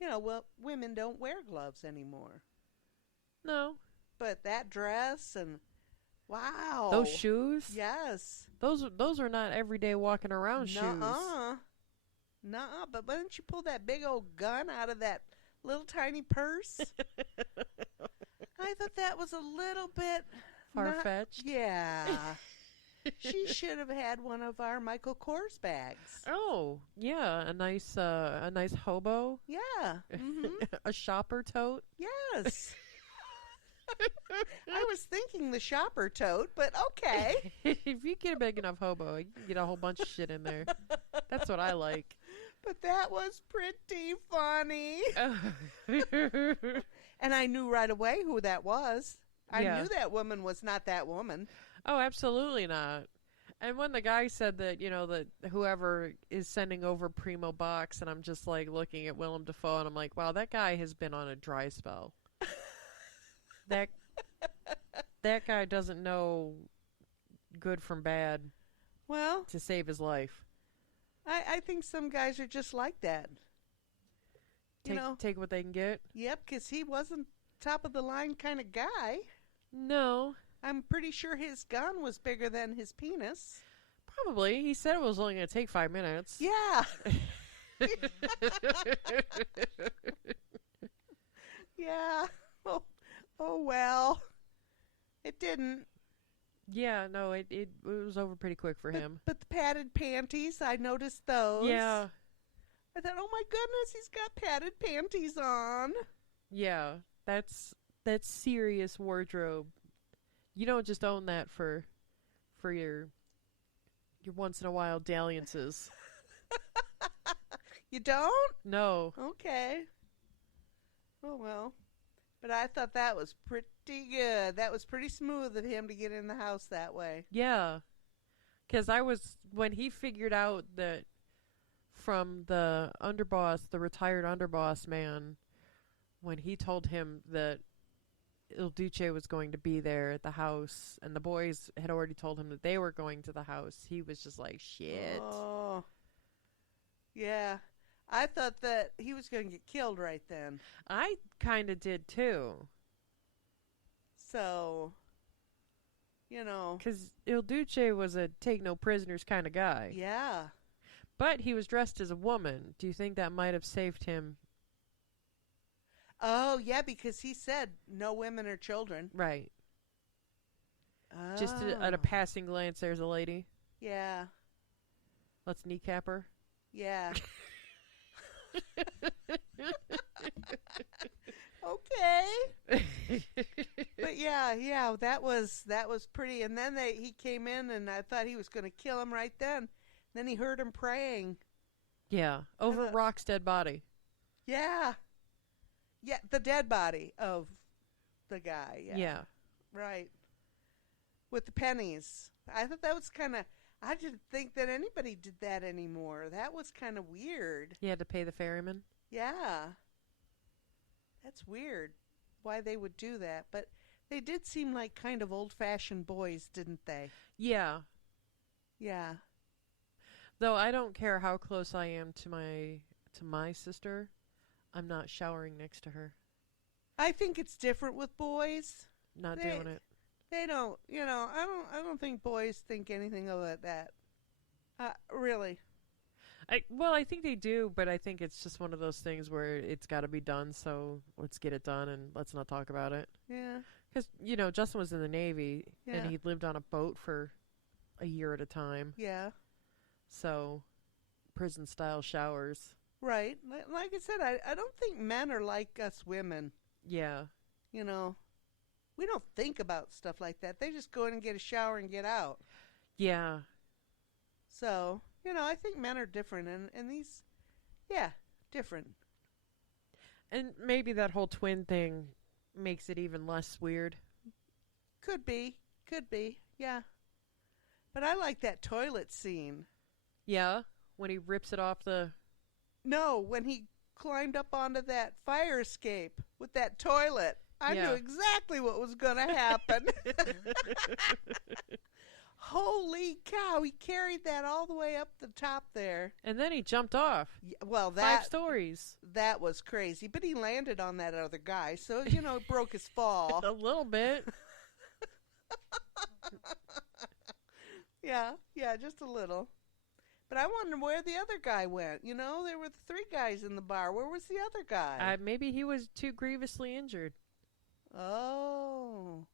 You know, well, women don't wear gloves anymore. No. But that dress and wow. Those shoes? Yes. Those are not everyday walking around shoes. Nuh-uh. Nuh-uh. But why don't you pull that big old gun out of that little tiny purse? I thought that was a little bit Far-fetched. Yeah. She should have had one of our Michael Kors bags. Oh, yeah, a nice hobo. Yeah. Mm-hmm. A shopper tote. Yes. I was thinking the shopper tote, but okay. If you get a big enough hobo, you can get a whole bunch of shit in there. That's what I like. But that was pretty funny. And I knew right away who that was. I knew that woman was not that woman. Oh, absolutely not. And when the guy said that, you know, that whoever is sending over Primo Box, and I'm just like looking at Willem Dafoe, and I'm like, wow, that guy has been on a dry spell. that guy doesn't know good from bad. Well, to save his life. I think some guys are just like that. Take what they can get. Yep, because he wasn't top of the line kind of guy. No. I'm pretty sure his gun was bigger than his penis. Probably. He said it was only going to take 5 minutes. Yeah. Yeah. Oh well. It didn't. Yeah, no, it was over pretty quick for him. But the padded panties, I noticed those. Yeah. I thought, oh my goodness, he's got padded panties on. Yeah, that's serious wardrobe. You don't just own that for your once in a while dalliances. You don't? No. Okay. Oh well. But I thought that was pretty good. That was pretty smooth of him to get in the house that way. Yeah. Because when he figured out that from the underboss, the retired underboss man, when he told him that Il Duce was going to be there at the house, and the boys had already told him that they were going to the house, he was just like, shit. Oh. Yeah. I thought that he was going to get killed right then. I kind of did too. So, you know. Because Il Duce was a take no prisoners kind of guy. Yeah. But he was dressed as a woman. Do you think that might have saved him? Oh, yeah, because he said no women or children. Right. Oh. Just at a passing glance, there's a lady. Yeah. Let's kneecap her. Yeah. Okay. But yeah, that was pretty. And then he came in, and I thought he was going to kill him right then. Then he heard him praying. Yeah, over Rock's dead body. Yeah. Yeah, the dead body of the guy. Yeah. Yeah. Right. With the pennies. I thought that was kind of, I didn't think that anybody did that anymore. That was kind of weird. He had to pay the ferryman. Yeah. That's weird why they would do that. But they did seem like kind of old-fashioned boys, didn't they? Yeah. Yeah. Though I don't care how close I am to my sister, I'm not showering next to her. I think it's different with boys. Not doing it. They don't, I don't think boys think anything of that. Really. I think they do, but I think it's just one of those things where it's got to be done, so let's get it done and let's not talk about it. Yeah. Because, Justin was in the Navy, and Yeah. he lived on a boat for a year at a time. Yeah. So, prison-style showers. Right. Like I said, I don't think men are like us women. Yeah. We don't think about stuff like that. They just go in and get a shower and get out. Yeah. So, I think men are different. And these, different. And maybe that whole twin thing makes it even less weird. Could be. Could be. Yeah. But I like that toilet scene. Yeah, when he rips it off the. No, when he climbed up onto that fire escape with that toilet. I knew Yeah. exactly what was going to happen. Holy cow, he carried that all the way up the top there. And then he jumped off. Well, 5 stories. that was crazy, but he landed on that other guy, so broke his fall. A little bit. Yeah, just a little. But I wonder where the other guy went. There were 3 guys in the bar. Where was the other guy? Maybe he was too grievously injured. Oh.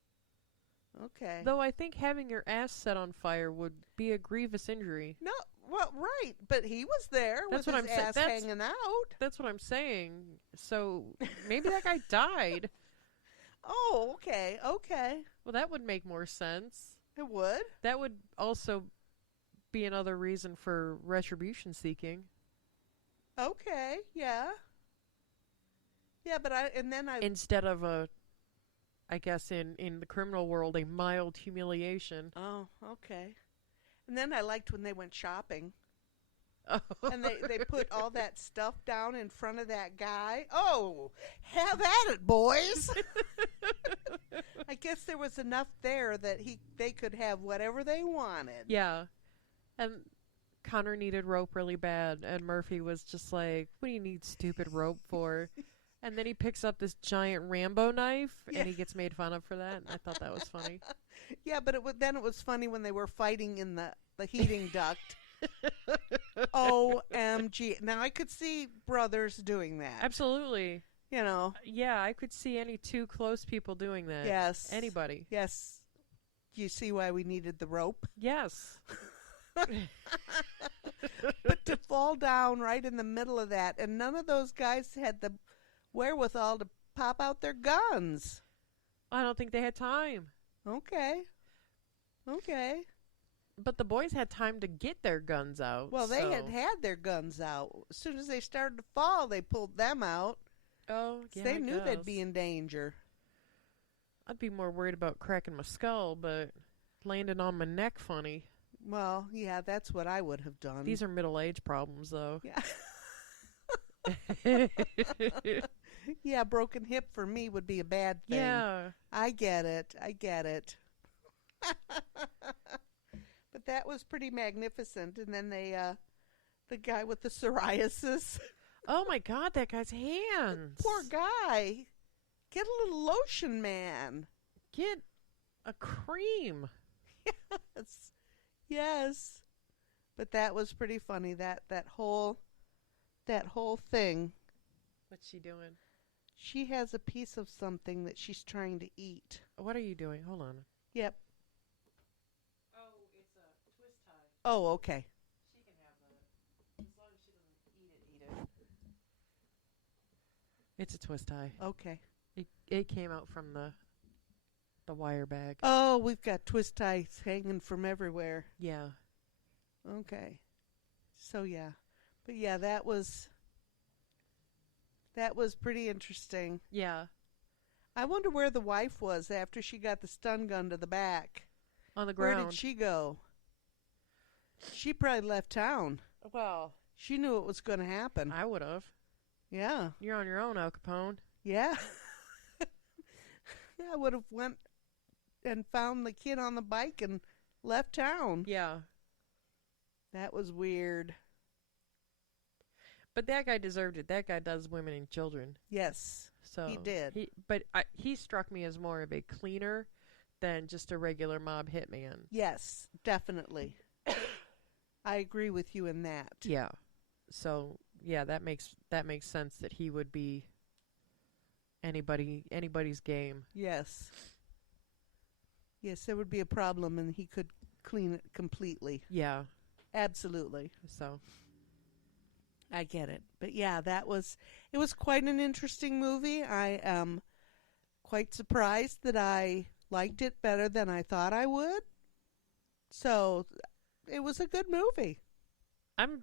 Okay. Though I think having your ass set on fire would be a grievous injury. No, well, right, but he was there That's with what his I'm ass saying. hanging out. That's what I'm saying. So maybe that guy died. Oh, okay. Well, that would make more sense. It would. That would also be another reason for retribution seeking. Okay, yeah. Yeah, but Instead of I guess in the criminal world, a mild humiliation. Oh, okay. And then I liked when they went shopping. Oh. And they put all that stuff down in front of that guy. Oh, have at it, boys. I guess there was enough there that they could have whatever they wanted. Yeah. And Connor needed rope really bad, and Murphy was just like, what do you need stupid rope for? And then he picks up this giant Rambo knife, and he gets made fun of for that. And I thought that was funny. Yeah, but then it was funny when they were fighting in the heating duct. OMG. Now, I could see brothers doing that. Absolutely. Yeah, I could see any 2 close people doing that. Yes. Anybody. Yes. You see why we needed the rope? Yes. But to fall down right in the middle of that, and none of those guys had the wherewithal to pop out their guns. I don't think they had time. Okay. But the boys had time to get their guns out. Well, they had their guns out. As soon as they started to fall, they pulled them out. Oh, yeah, They I knew they'd guess. be in danger. I'd be more worried about cracking my skull, but landing on my neck funny. Well, yeah, that's what I would have done. These are middle-age problems, though. Yeah. Yeah, broken hip for me would be a bad thing. Yeah. I get it. But that was pretty magnificent. And then the guy with the psoriasis. Oh, my God, that guy's hands. Poor guy. Get a little lotion, man. Get a cream. Yes. But that was pretty funny. That whole thing. What's she doing? She has a piece of something that she's trying to eat. What are you doing? Hold on. Yep. Oh, it's a twist tie. Oh, okay. She can have that. As long as she doesn't eat it. It's a twist tie. Okay. It came out from the wire bag. Oh, we've got twist ties hanging from everywhere. Yeah. Okay. So, yeah. But, yeah, that was pretty interesting. Yeah. I wonder where the wife was after she got the stun gun to the back. On the ground. Where did she go? She probably left town. Well, She knew it was going to happen. I would have. Yeah. You're on your own, Al Capone. Yeah. Yeah, I would have went and found the kid on the bike and left town. Yeah. That was weird. But that guy deserved it. That guy does women and children. Yes, So he did. He struck me as more of a cleaner than just a regular mob hitman. Yes, definitely. I agree with you in that. Yeah. So yeah, that makes sense that he would be anybody's game. Yes. Yes, there would be a problem and he could clean it completely. Yeah. Absolutely. So I get it. But yeah, it was quite an interesting movie. I am quite surprised that I liked it better than I thought I would. So it was a good movie. I'm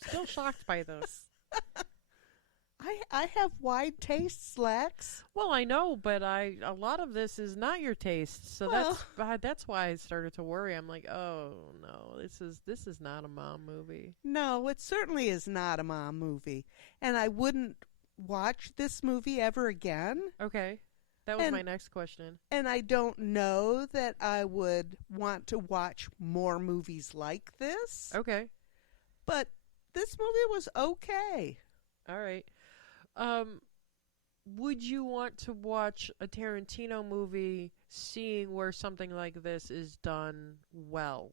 still shocked by this. I have wide tastes, Lex. Well, I know, but a lot of this is not your taste, so Well, that's why I started to worry. I'm like, oh no, this is not a mom movie. no, it certainly is not a mom movie. And I wouldn't watch this movie ever again. Okay, that was And my next question. and I don't know that I would want to watch more movies like this. Okay, But this movie was okay. all right. Um, would you want to watch a Tarantino movie, seeing where something like this is done well?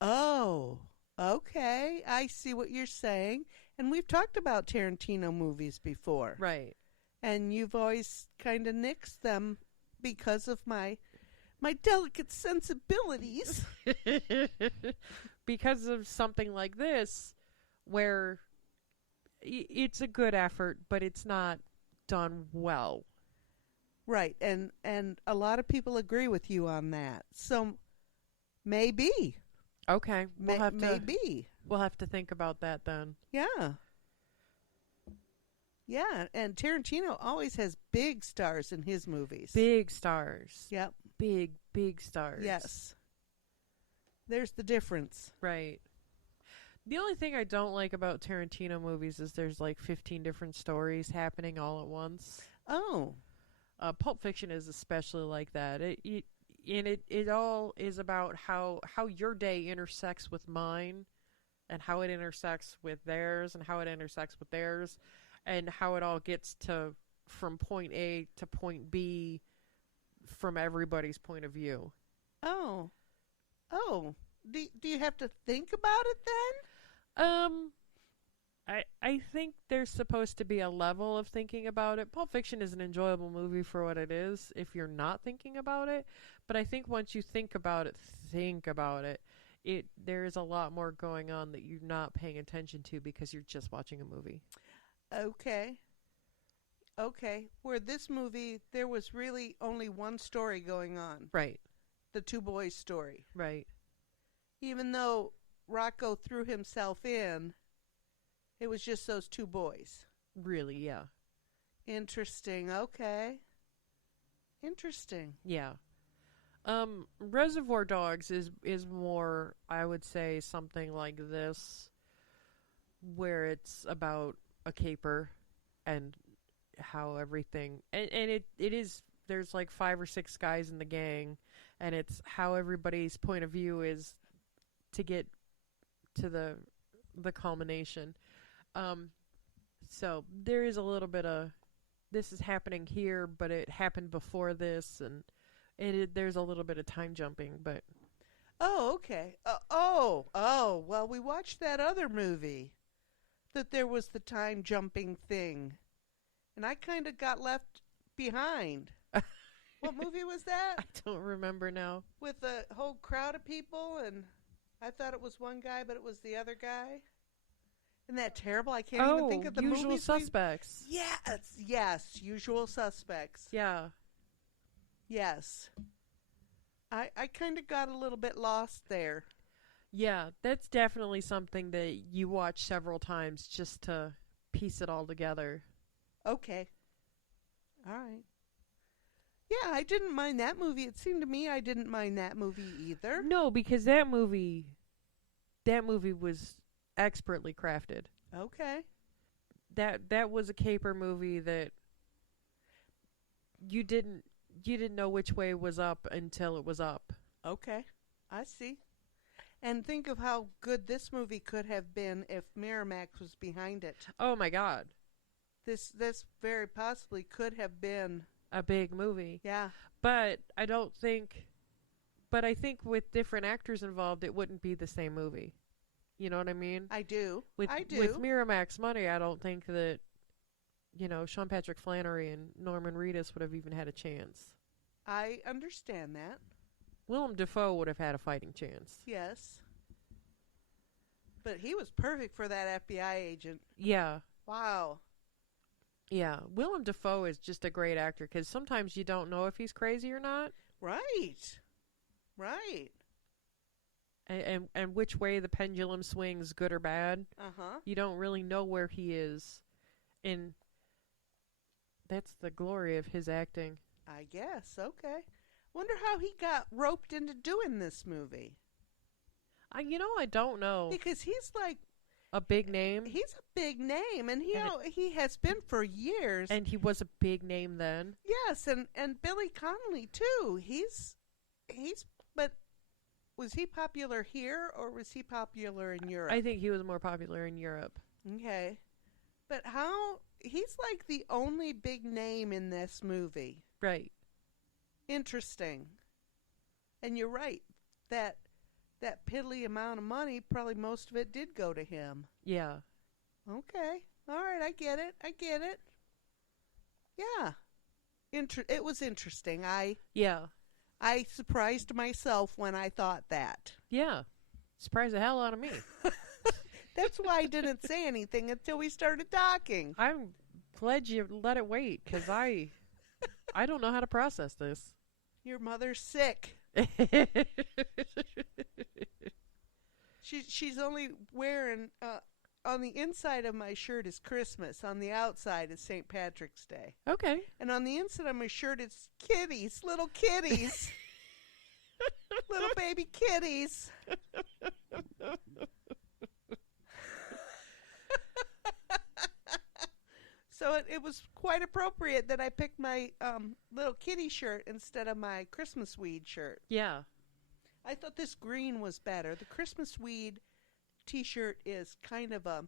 Oh, okay. I see what you're saying. And we've talked about Tarantino movies before. Right. And you've always kind of nixed them because of my delicate sensibilities. Because of something like this, where it's a good effort, but it's not done well. Right. And a lot of people agree with you on that. So maybe. Okay, Maybe. we'll have to think about that then. Yeah. Yeah, and Tarantino always has big stars in his movies. Big stars. Yep. Big stars. Yes. There's the difference. Right. The only thing I don't like about Tarantino movies is there's like 15 different stories happening all at once. Oh. Pulp Fiction is especially like that. It all is about how your day intersects with mine, and how it intersects with theirs, and how it intersects with theirs, and how it all gets to from point A to point B from everybody's point of view. Oh. Oh. Do you have to think about it then? I think there's supposed to be a level of thinking about it. Pulp Fiction is an enjoyable movie for what it is if you're not thinking about it. But I think once you think about it, there is a lot more going on that you're not paying attention to because you're just watching a movie. Okay. Okay. Where this movie, there was really only one story going on. Right. The two boys' story. Right. Even though Rocco threw himself in, it was just those two boys. Really, yeah. Interesting. Okay. Interesting. Yeah. Reservoir Dogs is more, I would say, something like this, where it's about a caper and how everything, and it is, there's like 5 or 6 guys in the gang, and it's how everybody's point of view is to get to the culmination. So there is a little bit of this is happening here, but it happened before this, and there's a little bit of time jumping, but Oh, okay. Well, we watched that other movie that there was the time jumping thing, and I kind of got left behind. What movie was that? I don't remember now. With a whole crowd of people, and I thought it was one guy, but it was the other guy. Isn't that terrible? I can't even think of the Usual movies. Suspects. Yes, Usual Suspects. Yeah. Yes. I kind of got a little bit lost there. Yeah, that's definitely something that you watch several times just to piece it all together. Okay. All right. Yeah, I didn't mind that movie. It seemed to me I didn't mind that movie either. No, because that movie was expertly crafted. Okay. That was a caper movie that you didn't know which way was up until it was up. Okay. I see. And think of how good this movie could have been if Miramax was behind it. Oh my God. This very possibly could have been A big movie. yeah. But I think with different actors involved it wouldn't be the same movie. You know what I mean? I do. With Miramax money, I don't think that Sean Patrick Flannery and Norman Reedus would have even had a chance. I understand that. Willem Dafoe would have had a fighting chance. Yes. But he was perfect for that FBI agent. Yeah. Wow. Yeah. Willem Dafoe is just a great actor because sometimes you don't know if he's crazy or not. Right. Right. And which way the pendulum swings, good or bad. Uh-huh. You don't really know where he is. And That's the glory of his acting. I guess. Okay. Wonder how he got roped into doing this movie. I don't know. Because he's like A big name. he's a big name, and And he has been for years. And he was a big name then. Yes, and Billy Connolly too. He's but was he popular here or was he popular in Europe? I think he was more popular in Europe. Okay. But how he's like the only big name in this movie. Right. Interesting. And you're right. That piddly amount of money, probably most of it did go to him. Yeah. Okay. All right, I get it. Yeah. It was interesting. Yeah. I surprised myself when I thought that. Yeah. Surprised the hell out of me. That's why I didn't say anything until we started talking. I'm glad you let it wait, because I don't know how to process this. Your mother's sick. She's only wearing on the inside of my shirt is Christmas. On the outside is St. Patrick's Day. Okay. And on the inside of my shirt it's kitties, little kitties. Little baby kitties. So it was quite appropriate that I picked my little kitty shirt instead of my Christmas weed shirt. Yeah. I thought this green was better. The Christmas weed t-shirt is kind of a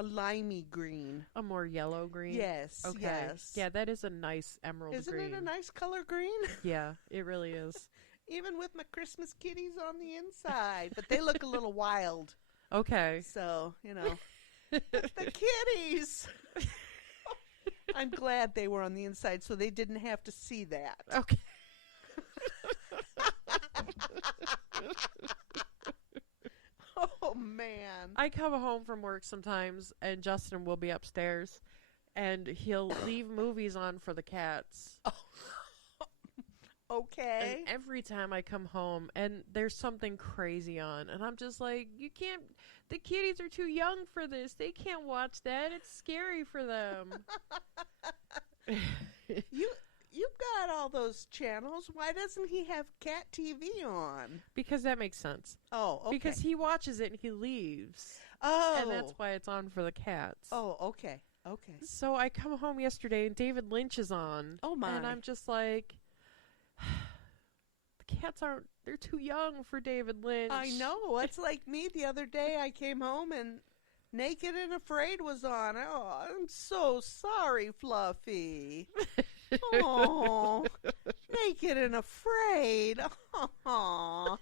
limey green. A more yellow green. Yes, Okay. yes. Yeah, that is a nice emerald Isn't green. it a nice color green? Yeah, it really is. Even with my Christmas kitties on the inside. But they look a little wild. Okay. So, the kitties. I'm glad they were on the inside so they didn't have to see that. Okay. Oh, man. I come home from work sometimes, and Justin will be upstairs, and he'll leave movies on for the cats. Okay. And every time I come home, and there's something crazy on, and I'm just like, you can't, the kitties are too young for this. They can't watch that. It's scary for them. You've got all those channels. Why doesn't he have cat TV on? Because that makes sense. Oh, okay. Because he watches it and he leaves. Oh. And that's why it's on for the cats. Oh, okay. Okay. So I come home yesterday and David Lynch is on. Oh, my. And I'm just like, the cats they're too young for David Lynch. I know. It's like me the other day. I came home and Naked and Afraid was on. Oh, I'm so sorry, Fluffy. Oh, Naked and Afraid. Aww.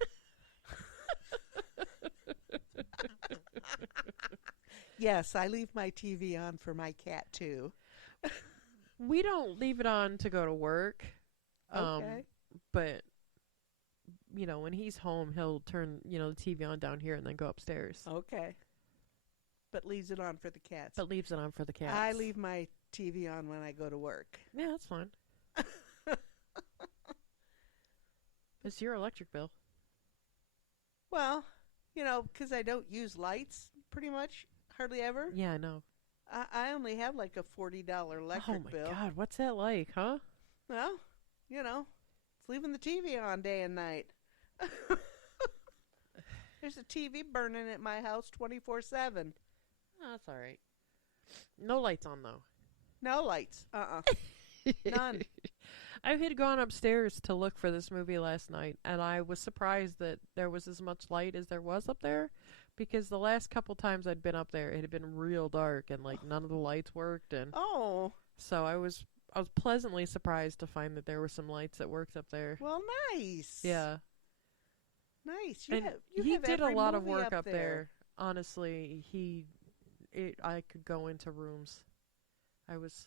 Yes, I leave my TV on for my cat, too. We don't leave it on to go to work. Okay. But, when he's home, he'll turn, the TV on down here and then go upstairs. Okay. But leaves it on for the cats. But leaves it on for the cats. I leave my TV on when I go to work. Yeah, that's fine. It's your electric bill. Well, because I don't use lights pretty much, hardly ever. Yeah, I know. I only have like a $40 electric bill. Oh my God, what's that like, huh? Well, it's leaving the TV on day and night. There's a TV burning at my house 24/7. Oh, that's all right. No lights on, though. No lights. None. I had gone upstairs to look for this movie last night, and I was surprised that there was as much light as there was up there, because the last couple times I'd been up there, it had been real dark, and none of the lights worked, and so I was pleasantly surprised to find that there were some lights that worked up there. Well, nice. Yeah. Nice. He did a every lot of movie work up there. there. Honestly, I could go into rooms. I was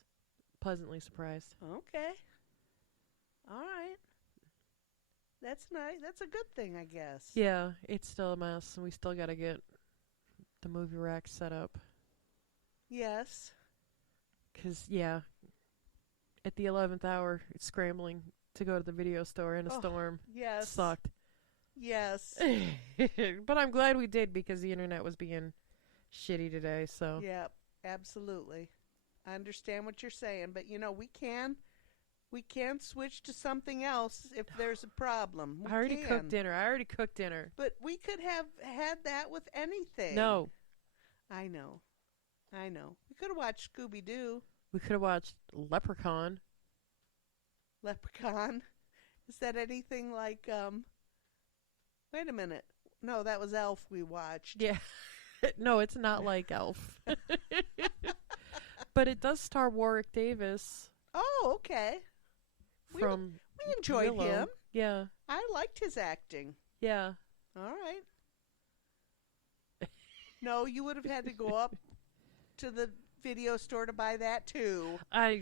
pleasantly surprised. Okay. All right. That's nice. That's a good thing, I guess. Yeah, it's still a mess, and we still got to get the movie rack set up. Yes. 'Cause, at the 11th hour, scrambling to go to the video store in a storm Yes. sucked. Yes. But I'm glad we did, because the internet was being shitty today, so. Yep. Absolutely. I understand what you're saying, but we can switch to something else if there's a problem. We I already can. cooked dinner. I already cooked dinner. But we could have had that with anything. No. I know. I know. We could have watched Scooby Doo. We could have watched Leprechaun. Leprechaun. Is that anything like wait a minute. No, that was Elf we watched. Yeah. No, it's not like Elf. But it does star Warwick Davis Oh, okay. We from we enjoyed Willow. him. Yeah. I liked his acting. Yeah. All right. No, you would have had to go up to the video store to buy that too. I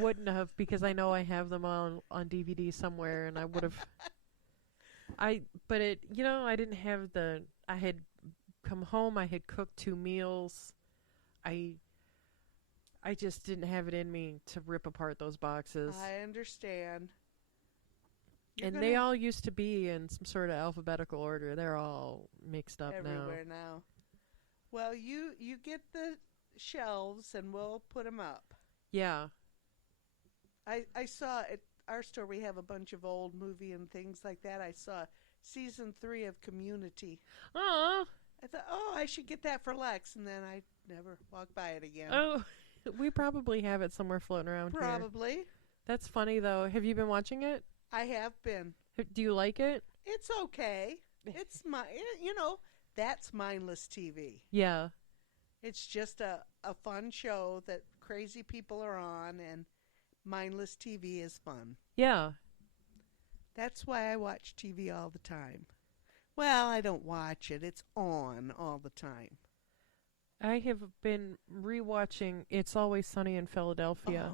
wouldn't have, because I know I have them on DVD somewhere, and I would have. But I didn't have I had come home, I had cooked 2 meals. I just didn't have it in me to rip apart those boxes. I understand. And they all used to be in some sort of alphabetical order. They're all mixed up everywhere now. Well, you get the shelves and we'll put them up. Yeah. I saw at our store we have a bunch of old movie and things like that. I saw season 3 of Community. Oh. I thought, I should get that for Lex, and then I never walked by it again. Oh, we probably have it somewhere floating around here. Probably. That's funny, though. Have you been watching it? I have been. Do you like it? It's okay. It's that's mindless TV. Yeah. It's just a fun show that crazy people are on, and mindless TV is fun. Yeah. That's why I watch TV all the time. Well, I don't watch it. It's on all the time. I have been rewatching It's Always Sunny in Philadelphia.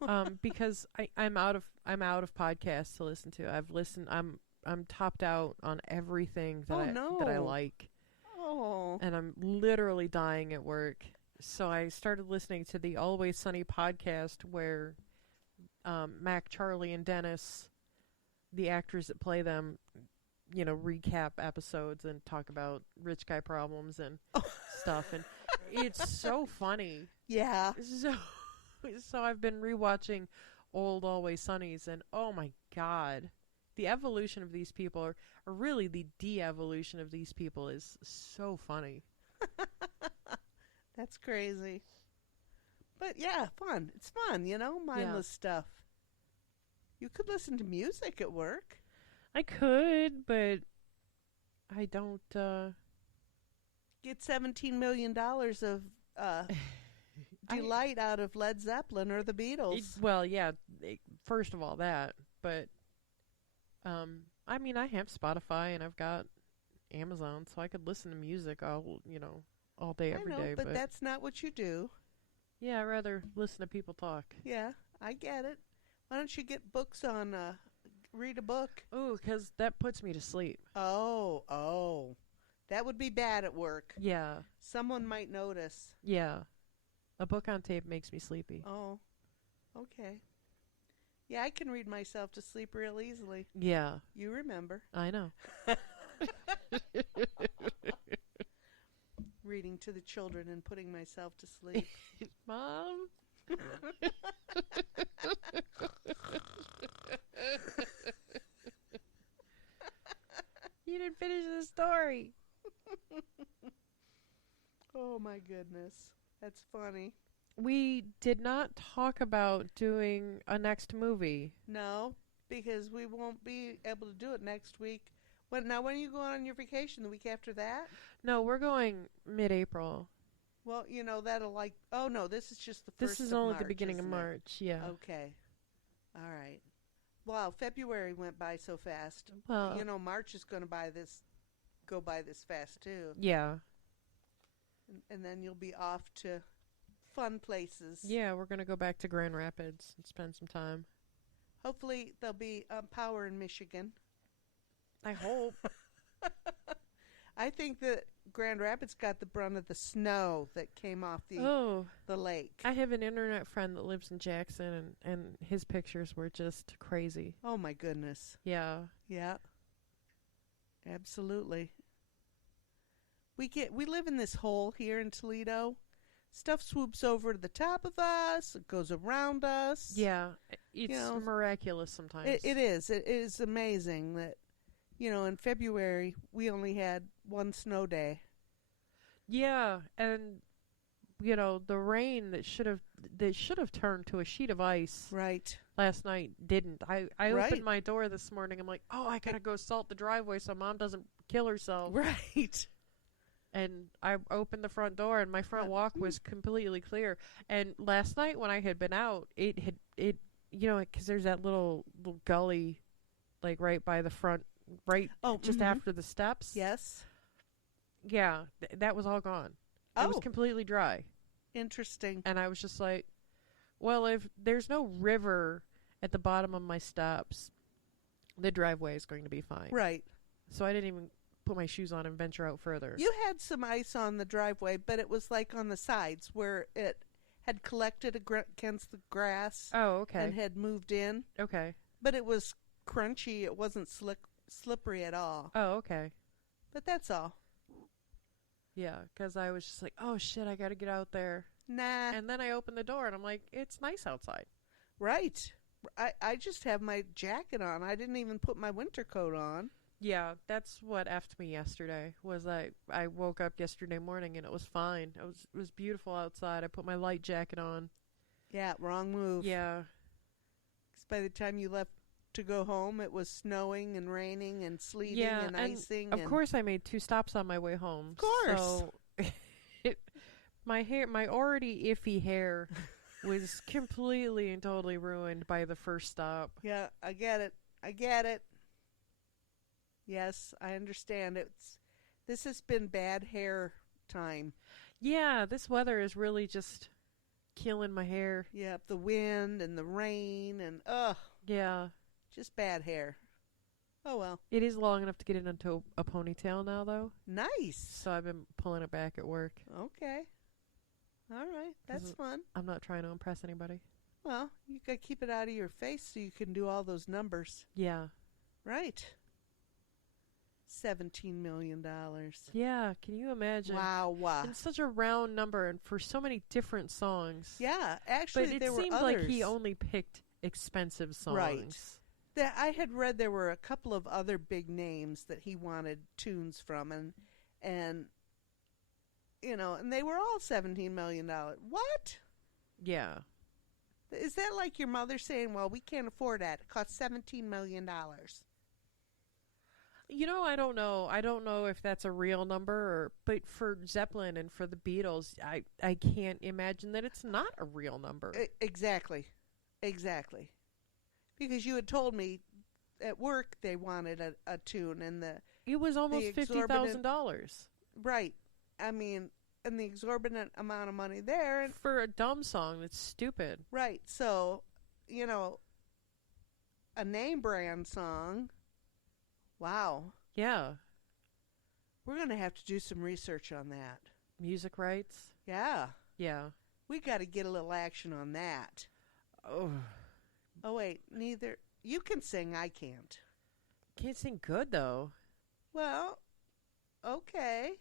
Oh. Because I'm out of podcasts to listen to. I'm topped out on everything that that I like. Oh. And I'm literally dying at work. So I started listening to the Always Sunny podcast where Mac, Charlie, and Dennis, the actors that play them, recap episodes and talk about rich guy problems and stuff. And it's so funny. Yeah. So I've been rewatching old Always Sunnies, and oh my God, the evolution of these people, or really the de-evolution of these people, is so funny. That's crazy. But yeah, fun. It's fun, mindless stuff. You could listen to music at work. I could, but I don't. Get $17 million of delight out of Led Zeppelin or the Beatles. Well, yeah. First of all, that, but I mean, I have Spotify and I've got Amazon, so I could listen to music all day, every day. But that's not what you do. Yeah, I'd rather listen to people talk. Yeah, I get it. Why don't you get books on? Read a book. Oh, because that puts me to sleep. Oh. That would be bad at work. Yeah. Someone might notice. Yeah. A book on tape makes me sleepy. Oh, okay. Yeah, I can read myself to sleep real easily. Yeah. You remember. I know. Reading to the children and putting myself to sleep. Mom? You didn't finish the story. Oh my goodness. That's funny. We did not talk about doing a next movie. No, because we won't be able to do it next week. When are you going on your vacation? The week after that? No, we're going mid-April. Well, that'll oh no, this is just the first This is of only March, the beginning of isn't it? March, yeah. Okay. All right. Wow, February went by so fast. Well, March is going to go by this fast too. yeah. And then you'll be off to fun places. Yeah, we're going to go back to Grand Rapids and spend some time. Hopefully there'll be power in Michigan. I hope. I think that Grand Rapids got the brunt of the snow that came off the lake. I have an internet friend that lives in Jackson, and his pictures were just crazy. Oh my goodness. Yeah. Yeah. Absolutely. We live in this hole here in Toledo, stuff swoops over to the top of us. It goes around us. Yeah, it's You know, miraculous sometimes. it is. It is amazing that, in February we only had one snow day. Yeah, and the rain that should have turned to a sheet of ice Right. last night didn't. I Right. opened my door this morning. I'm like, oh, I gotta go salt the driveway so Mom doesn't kill herself. Right. And I opened the front door, and my front walk was completely clear. And last night when I had been out, because there's that little gully, like right by the front, right just after the steps. Yes. Yeah, that was all gone. It was Oh, completely dry. interesting. And I was just like, well, if there's no river at the bottom of my steps, the driveway is going to be fine. Right. So I didn't even put my shoes on and venture out further. You had some ice on the driveway, but it was like on the sides where it had collected against the grass Oh, okay. and had moved in. Okay. But it was crunchy. It wasn't slippery at all. Oh, okay. But that's all. Yeah, because I was just like, oh, shit, I got to get out there. Nah. And then I opened the door, and I'm like, it's nice outside. Right. I just have my jacket on. I didn't even put my winter coat on. Yeah, that's what effed me yesterday. Was I woke up yesterday morning and it was fine. It was beautiful outside. I put my light jacket on. Yeah, wrong move. Yeah. 'Cause by the time you left to go home, it was snowing and raining and sleeting Yeah, and and icing. of course I made 2 stops on my way home. Of course. So my already iffy hair was completely and totally ruined by the first stop. Yeah, I get it. I get it. Yes, I understand. This has been bad hair time. Yeah, this weather is really just killing my hair. Yeah, the wind and the rain and Yeah. just bad hair. Oh well. It is long enough to get it into a ponytail now, though. Nice. So I've been pulling it back at work. Okay. All right. That's fun. I'm not trying to impress anybody. Well, you got to keep it out of your face so you can do all those numbers. Yeah. Right. $17 million. Yeah, can you imagine? Wow. It's such a round number and for so many different songs. Yeah, actually, But it there were seemed others. like he only picked expensive songs. Right. I had read there were a couple of other big names that he wanted tunes from, and and they were all $17 million. What? Yeah. Is that like your mother saying, well, we can't afford that. It costs $17 million. I don't know. I don't know if that's a real number, but for Zeppelin and for the Beatles, I can't imagine that it's not a real number. Exactly. Exactly. Because you had told me at work they wanted a tune, and It was almost $50,000 right. I mean, and the exorbitant amount of money there. And, for a dumb song that's stupid. right. So, a name brand song. Wow. Yeah. We're going to have to do some research on that. Music rights. Yeah. Yeah. We got to get a little action on that. Oh, Oh, wait. Neither. You can sing. I can't. can't sing good though. Well, okay.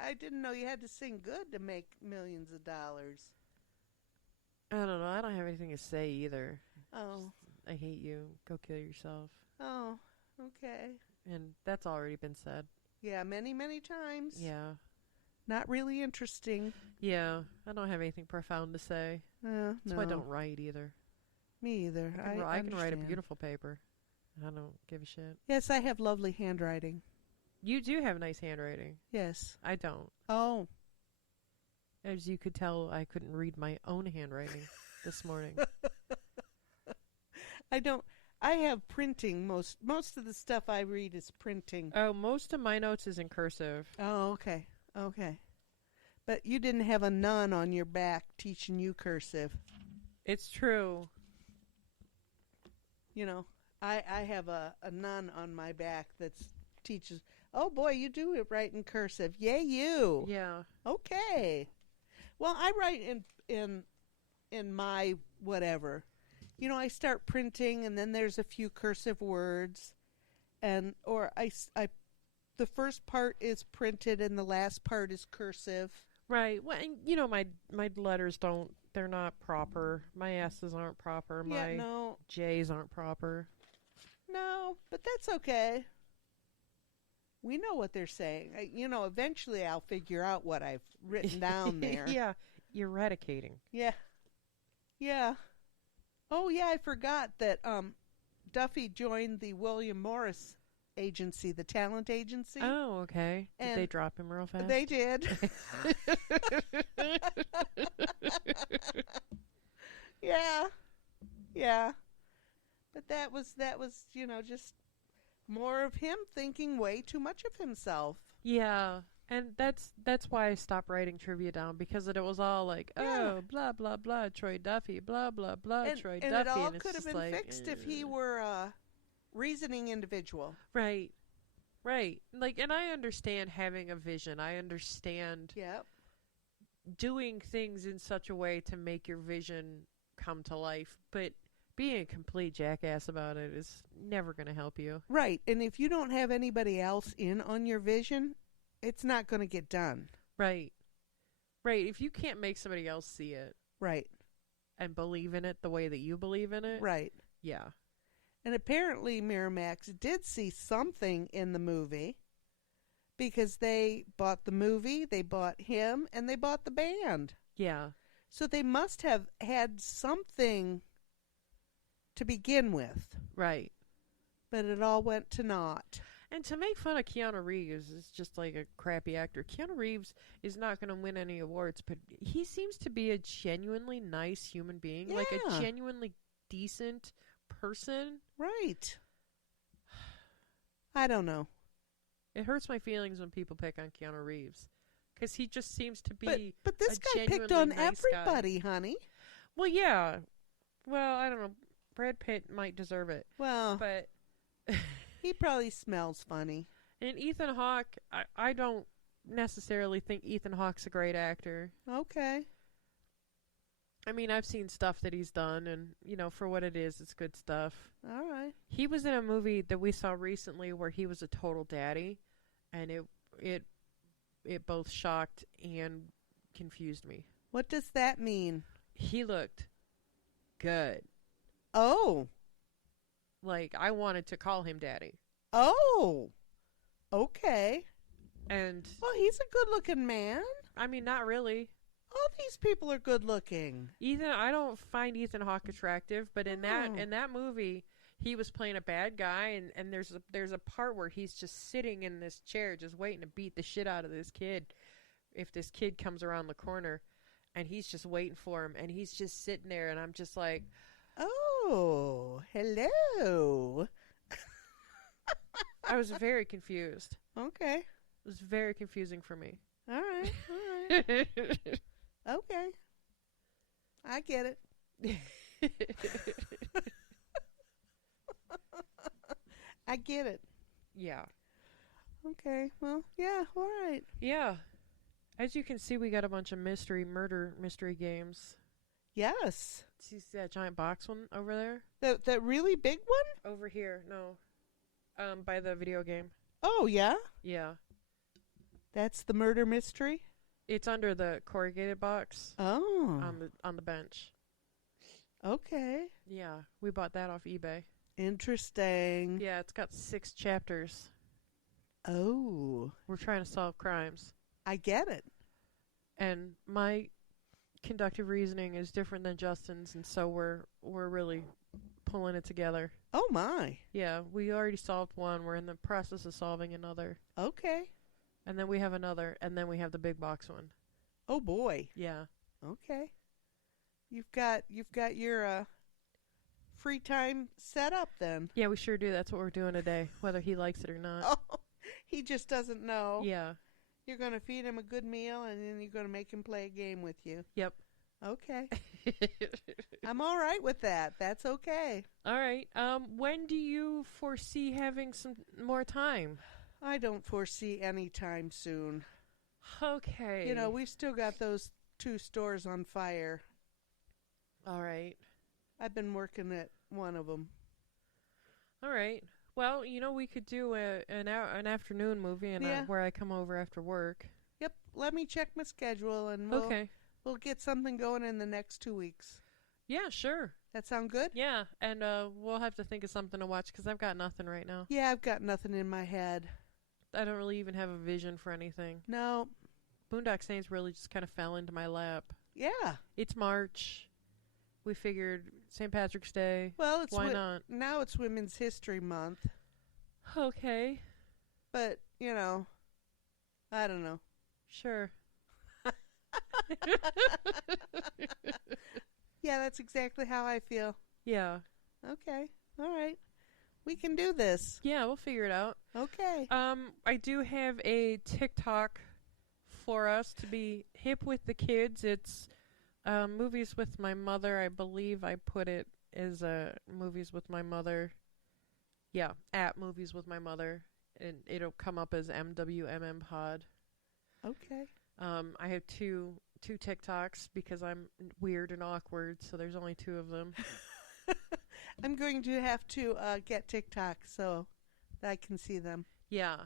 I didn't know you had to sing good to make millions of dollars. I don't know. I don't have anything to say either. Oh. I hate you. Go kill yourself. Oh. Okay. And that's already been said. Yeah, many, many times. Yeah. Not really interesting. Yeah. I don't have anything profound to say. No. That's why I don't write either. Me either. I can write a understand. beautiful paper. I don't give a shit. Yes, I have lovely handwriting. You do have nice handwriting. Yes. I don't. Oh. As you could tell, I couldn't read my own handwriting this morning. I don't. I have printing. Most of the stuff I read is printing. Oh, most of my notes is in cursive. Oh, okay. Okay. But you didn't have a nun on your back teaching you cursive. It's true. I have a nun on my back that teaches. Oh boy, you do it right in cursive. Yay, you. Yeah. Okay. Well, I write in my whatever. I start printing, and then there's a few cursive words, or the first part is printed and the last part is cursive. Right. Well, and, my letters don't. They're not proper. My S's aren't proper. Yeah, My no, J's aren't proper. no, but that's okay. We know what they're saying. Eventually I'll figure out what I've written down there. Yeah, eradicating. Yeah, yeah. Oh, yeah, I forgot that Duffy joined the William Morris agency, the talent agency. Oh, okay. Did And they drop him real fast? they did. Yeah, yeah. But that was just more of him thinking way too much of himself. Yeah, and that's why I stopped writing trivia down because it was all like, Yeah. oh, blah blah blah, Troy Duffy, blah blah blah, And, Troy and Duffy, it all and it's could have just been like, fixed if he were a reasoning individual. right, right. Like, and I understand having a vision. I understand Yep. doing things in such a way to make your vision come to life, but being a complete jackass about it is never going to help you. Right. And if you don't have anybody else in on your vision, it's not going to get done. Right. Right. If you can't make somebody else see it Right. and believe in it the way that you believe in it, Right. yeah. And apparently Miramax did see something in the movie because they bought the movie, they bought him, and they bought the band. Yeah. So they must have had something to begin with, Right. but it all went to naught. And to make fun of Keanu Reeves is just like a crappy actor. Keanu Reeves is not going to win any awards, but he seems to be a genuinely nice human being, like a Yeah. genuinely decent person. Right. I don't know. It hurts my feelings when people pick on Keanu Reeves because he just seems to be. But this a guy picked genuinely on nice guy. everybody, honey. Well, yeah. Well, I don't know. Brad Pitt might deserve it, Well, but he probably smells funny. and Ethan Hawke, I don't necessarily think Ethan Hawke's a great actor. Okay. I mean, I've seen stuff that he's done, and for what it is, it's good stuff. All right. He was in a movie that we saw recently where he was a total daddy, and it both shocked and confused me. What does that mean? He looked good. Oh. Like, I wanted to call him daddy. Oh. Okay. And Well, he's a good-looking man. I mean, not really. All these people are good-looking. I don't find Ethan Hawke attractive, but in Oh. that movie, he was playing a bad guy, and there's a part where he's just sitting in this chair, just waiting to beat the shit out of this kid, if this kid comes around the corner, and he's just waiting for him, and he's just sitting there, and I'm just like, Oh, hello. I was very confused. Okay. It was very confusing for me. All right. All right. Okay. I get it. I get it. Yeah. Okay. Well, yeah. All right. Yeah. As you can see, we got a bunch of murder mystery games. Yes. See that giant box one over there? That really big one? Over here, no. By the video game. Oh, yeah. Yeah. That's the murder mystery? It's under the corrugated box Oh. on the bench. Okay. Yeah, we bought that off eBay. Interesting. Yeah, it's got 6 chapters. Oh. We're trying to solve crimes. I get it. And my conductive reasoning is different than Justin's, and so we're really pulling it together. Oh, my. Yeah, we already solved one. We're in the process of solving another. Okay. And then we have another, and then we have the big box one. Oh, boy. Yeah. Okay. You've got your free time set up then. Yeah, we sure do. That's what we're doing today, whether he likes it or not. Oh, he just doesn't know. Yeah. You're going to feed him a good meal, and then you're going to make him play a game with you. Yep. Okay. I'm all right with that. That's okay. All right. When do you foresee having some more time? I don't foresee any time soon. Okay. We've still got those 2 stores on fire. All right. I've been working at one of them. All right. Well, we could do an afternoon movie Yeah. where I come over after work. Yep. Let me check my schedule, and Okay. we'll get something going in the next 2 weeks. Yeah, sure. That sound good? Yeah, and we'll have to think of something to watch because I've got nothing right now. Yeah, I've got nothing in my head. I don't really even have a vision for anything. No. Boondock Saints really just kind of fell into my lap. Yeah. It's March. We figured St. Patrick's Day. Well, it's Why not? Now it's Women's History Month, Okay. but I don't know. Sure. Yeah, that's exactly how I feel. Yeah. Okay. All right. We can do this. Yeah, we'll figure it out. Okay. I do have a TikTok for us to be hip with the kids. It's movies with my mother. I believe I put it as movies with my mother. Yeah, at movies with my mother, and it'll come up as MWMM Pod. Okay. I have two TikToks because I'm weird and awkward, so there's only two of them. I'm going to have to get TikTok so that I can see them. Yeah.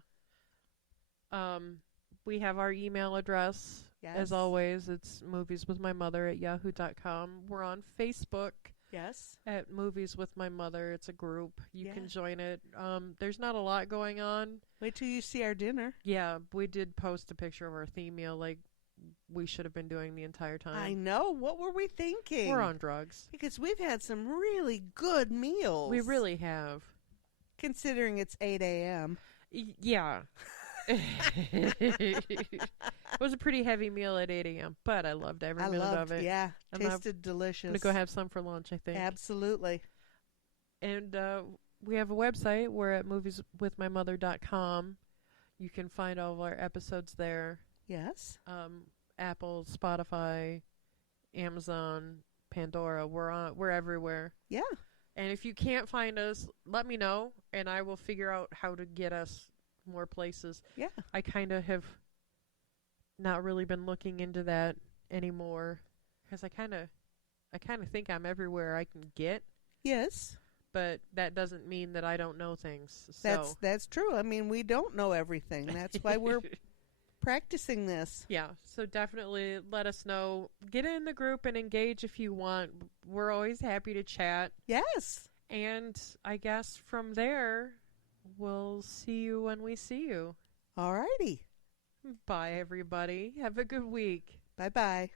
We have our email address. Yes. As always, it's movieswithmymother@yahoo.com. We're on Facebook Yes. at Movies with My Mother. It's a group. You Yeah. can join it. There's not a lot going on. Wait till you see our dinner. Yeah, we did post a picture of our theme meal like we should have been doing the entire time. I know. What were we thinking? We're on drugs. Because we've had some really good meals. We really have. Considering it's 8 a.m. Yeah. It was a pretty heavy meal at 8 a.m., but I loved every minute of it. Yeah, I'm tasted delicious. I'm going to go have some for lunch, I think. Absolutely. And we have a website. We're at movieswithmymother.com. You can find all of our episodes there. Yes. Apple, Spotify, Amazon, Pandora. We're everywhere. Yeah. And if you can't find us, let me know, and I will figure out how to get us more places. Yeah. I kind of have not really been looking into that anymore because I kind of think I'm everywhere I can get. Yes. But that doesn't mean that I don't know things. So That's true. I mean, we don't know everything. That's why we're practicing this. Yeah, so definitely let us know. Get in the group and engage if you want. We're always happy to chat. Yes. And I guess from there, we'll see you when we see you. All righty. Bye, everybody. Have a good week. Bye-bye.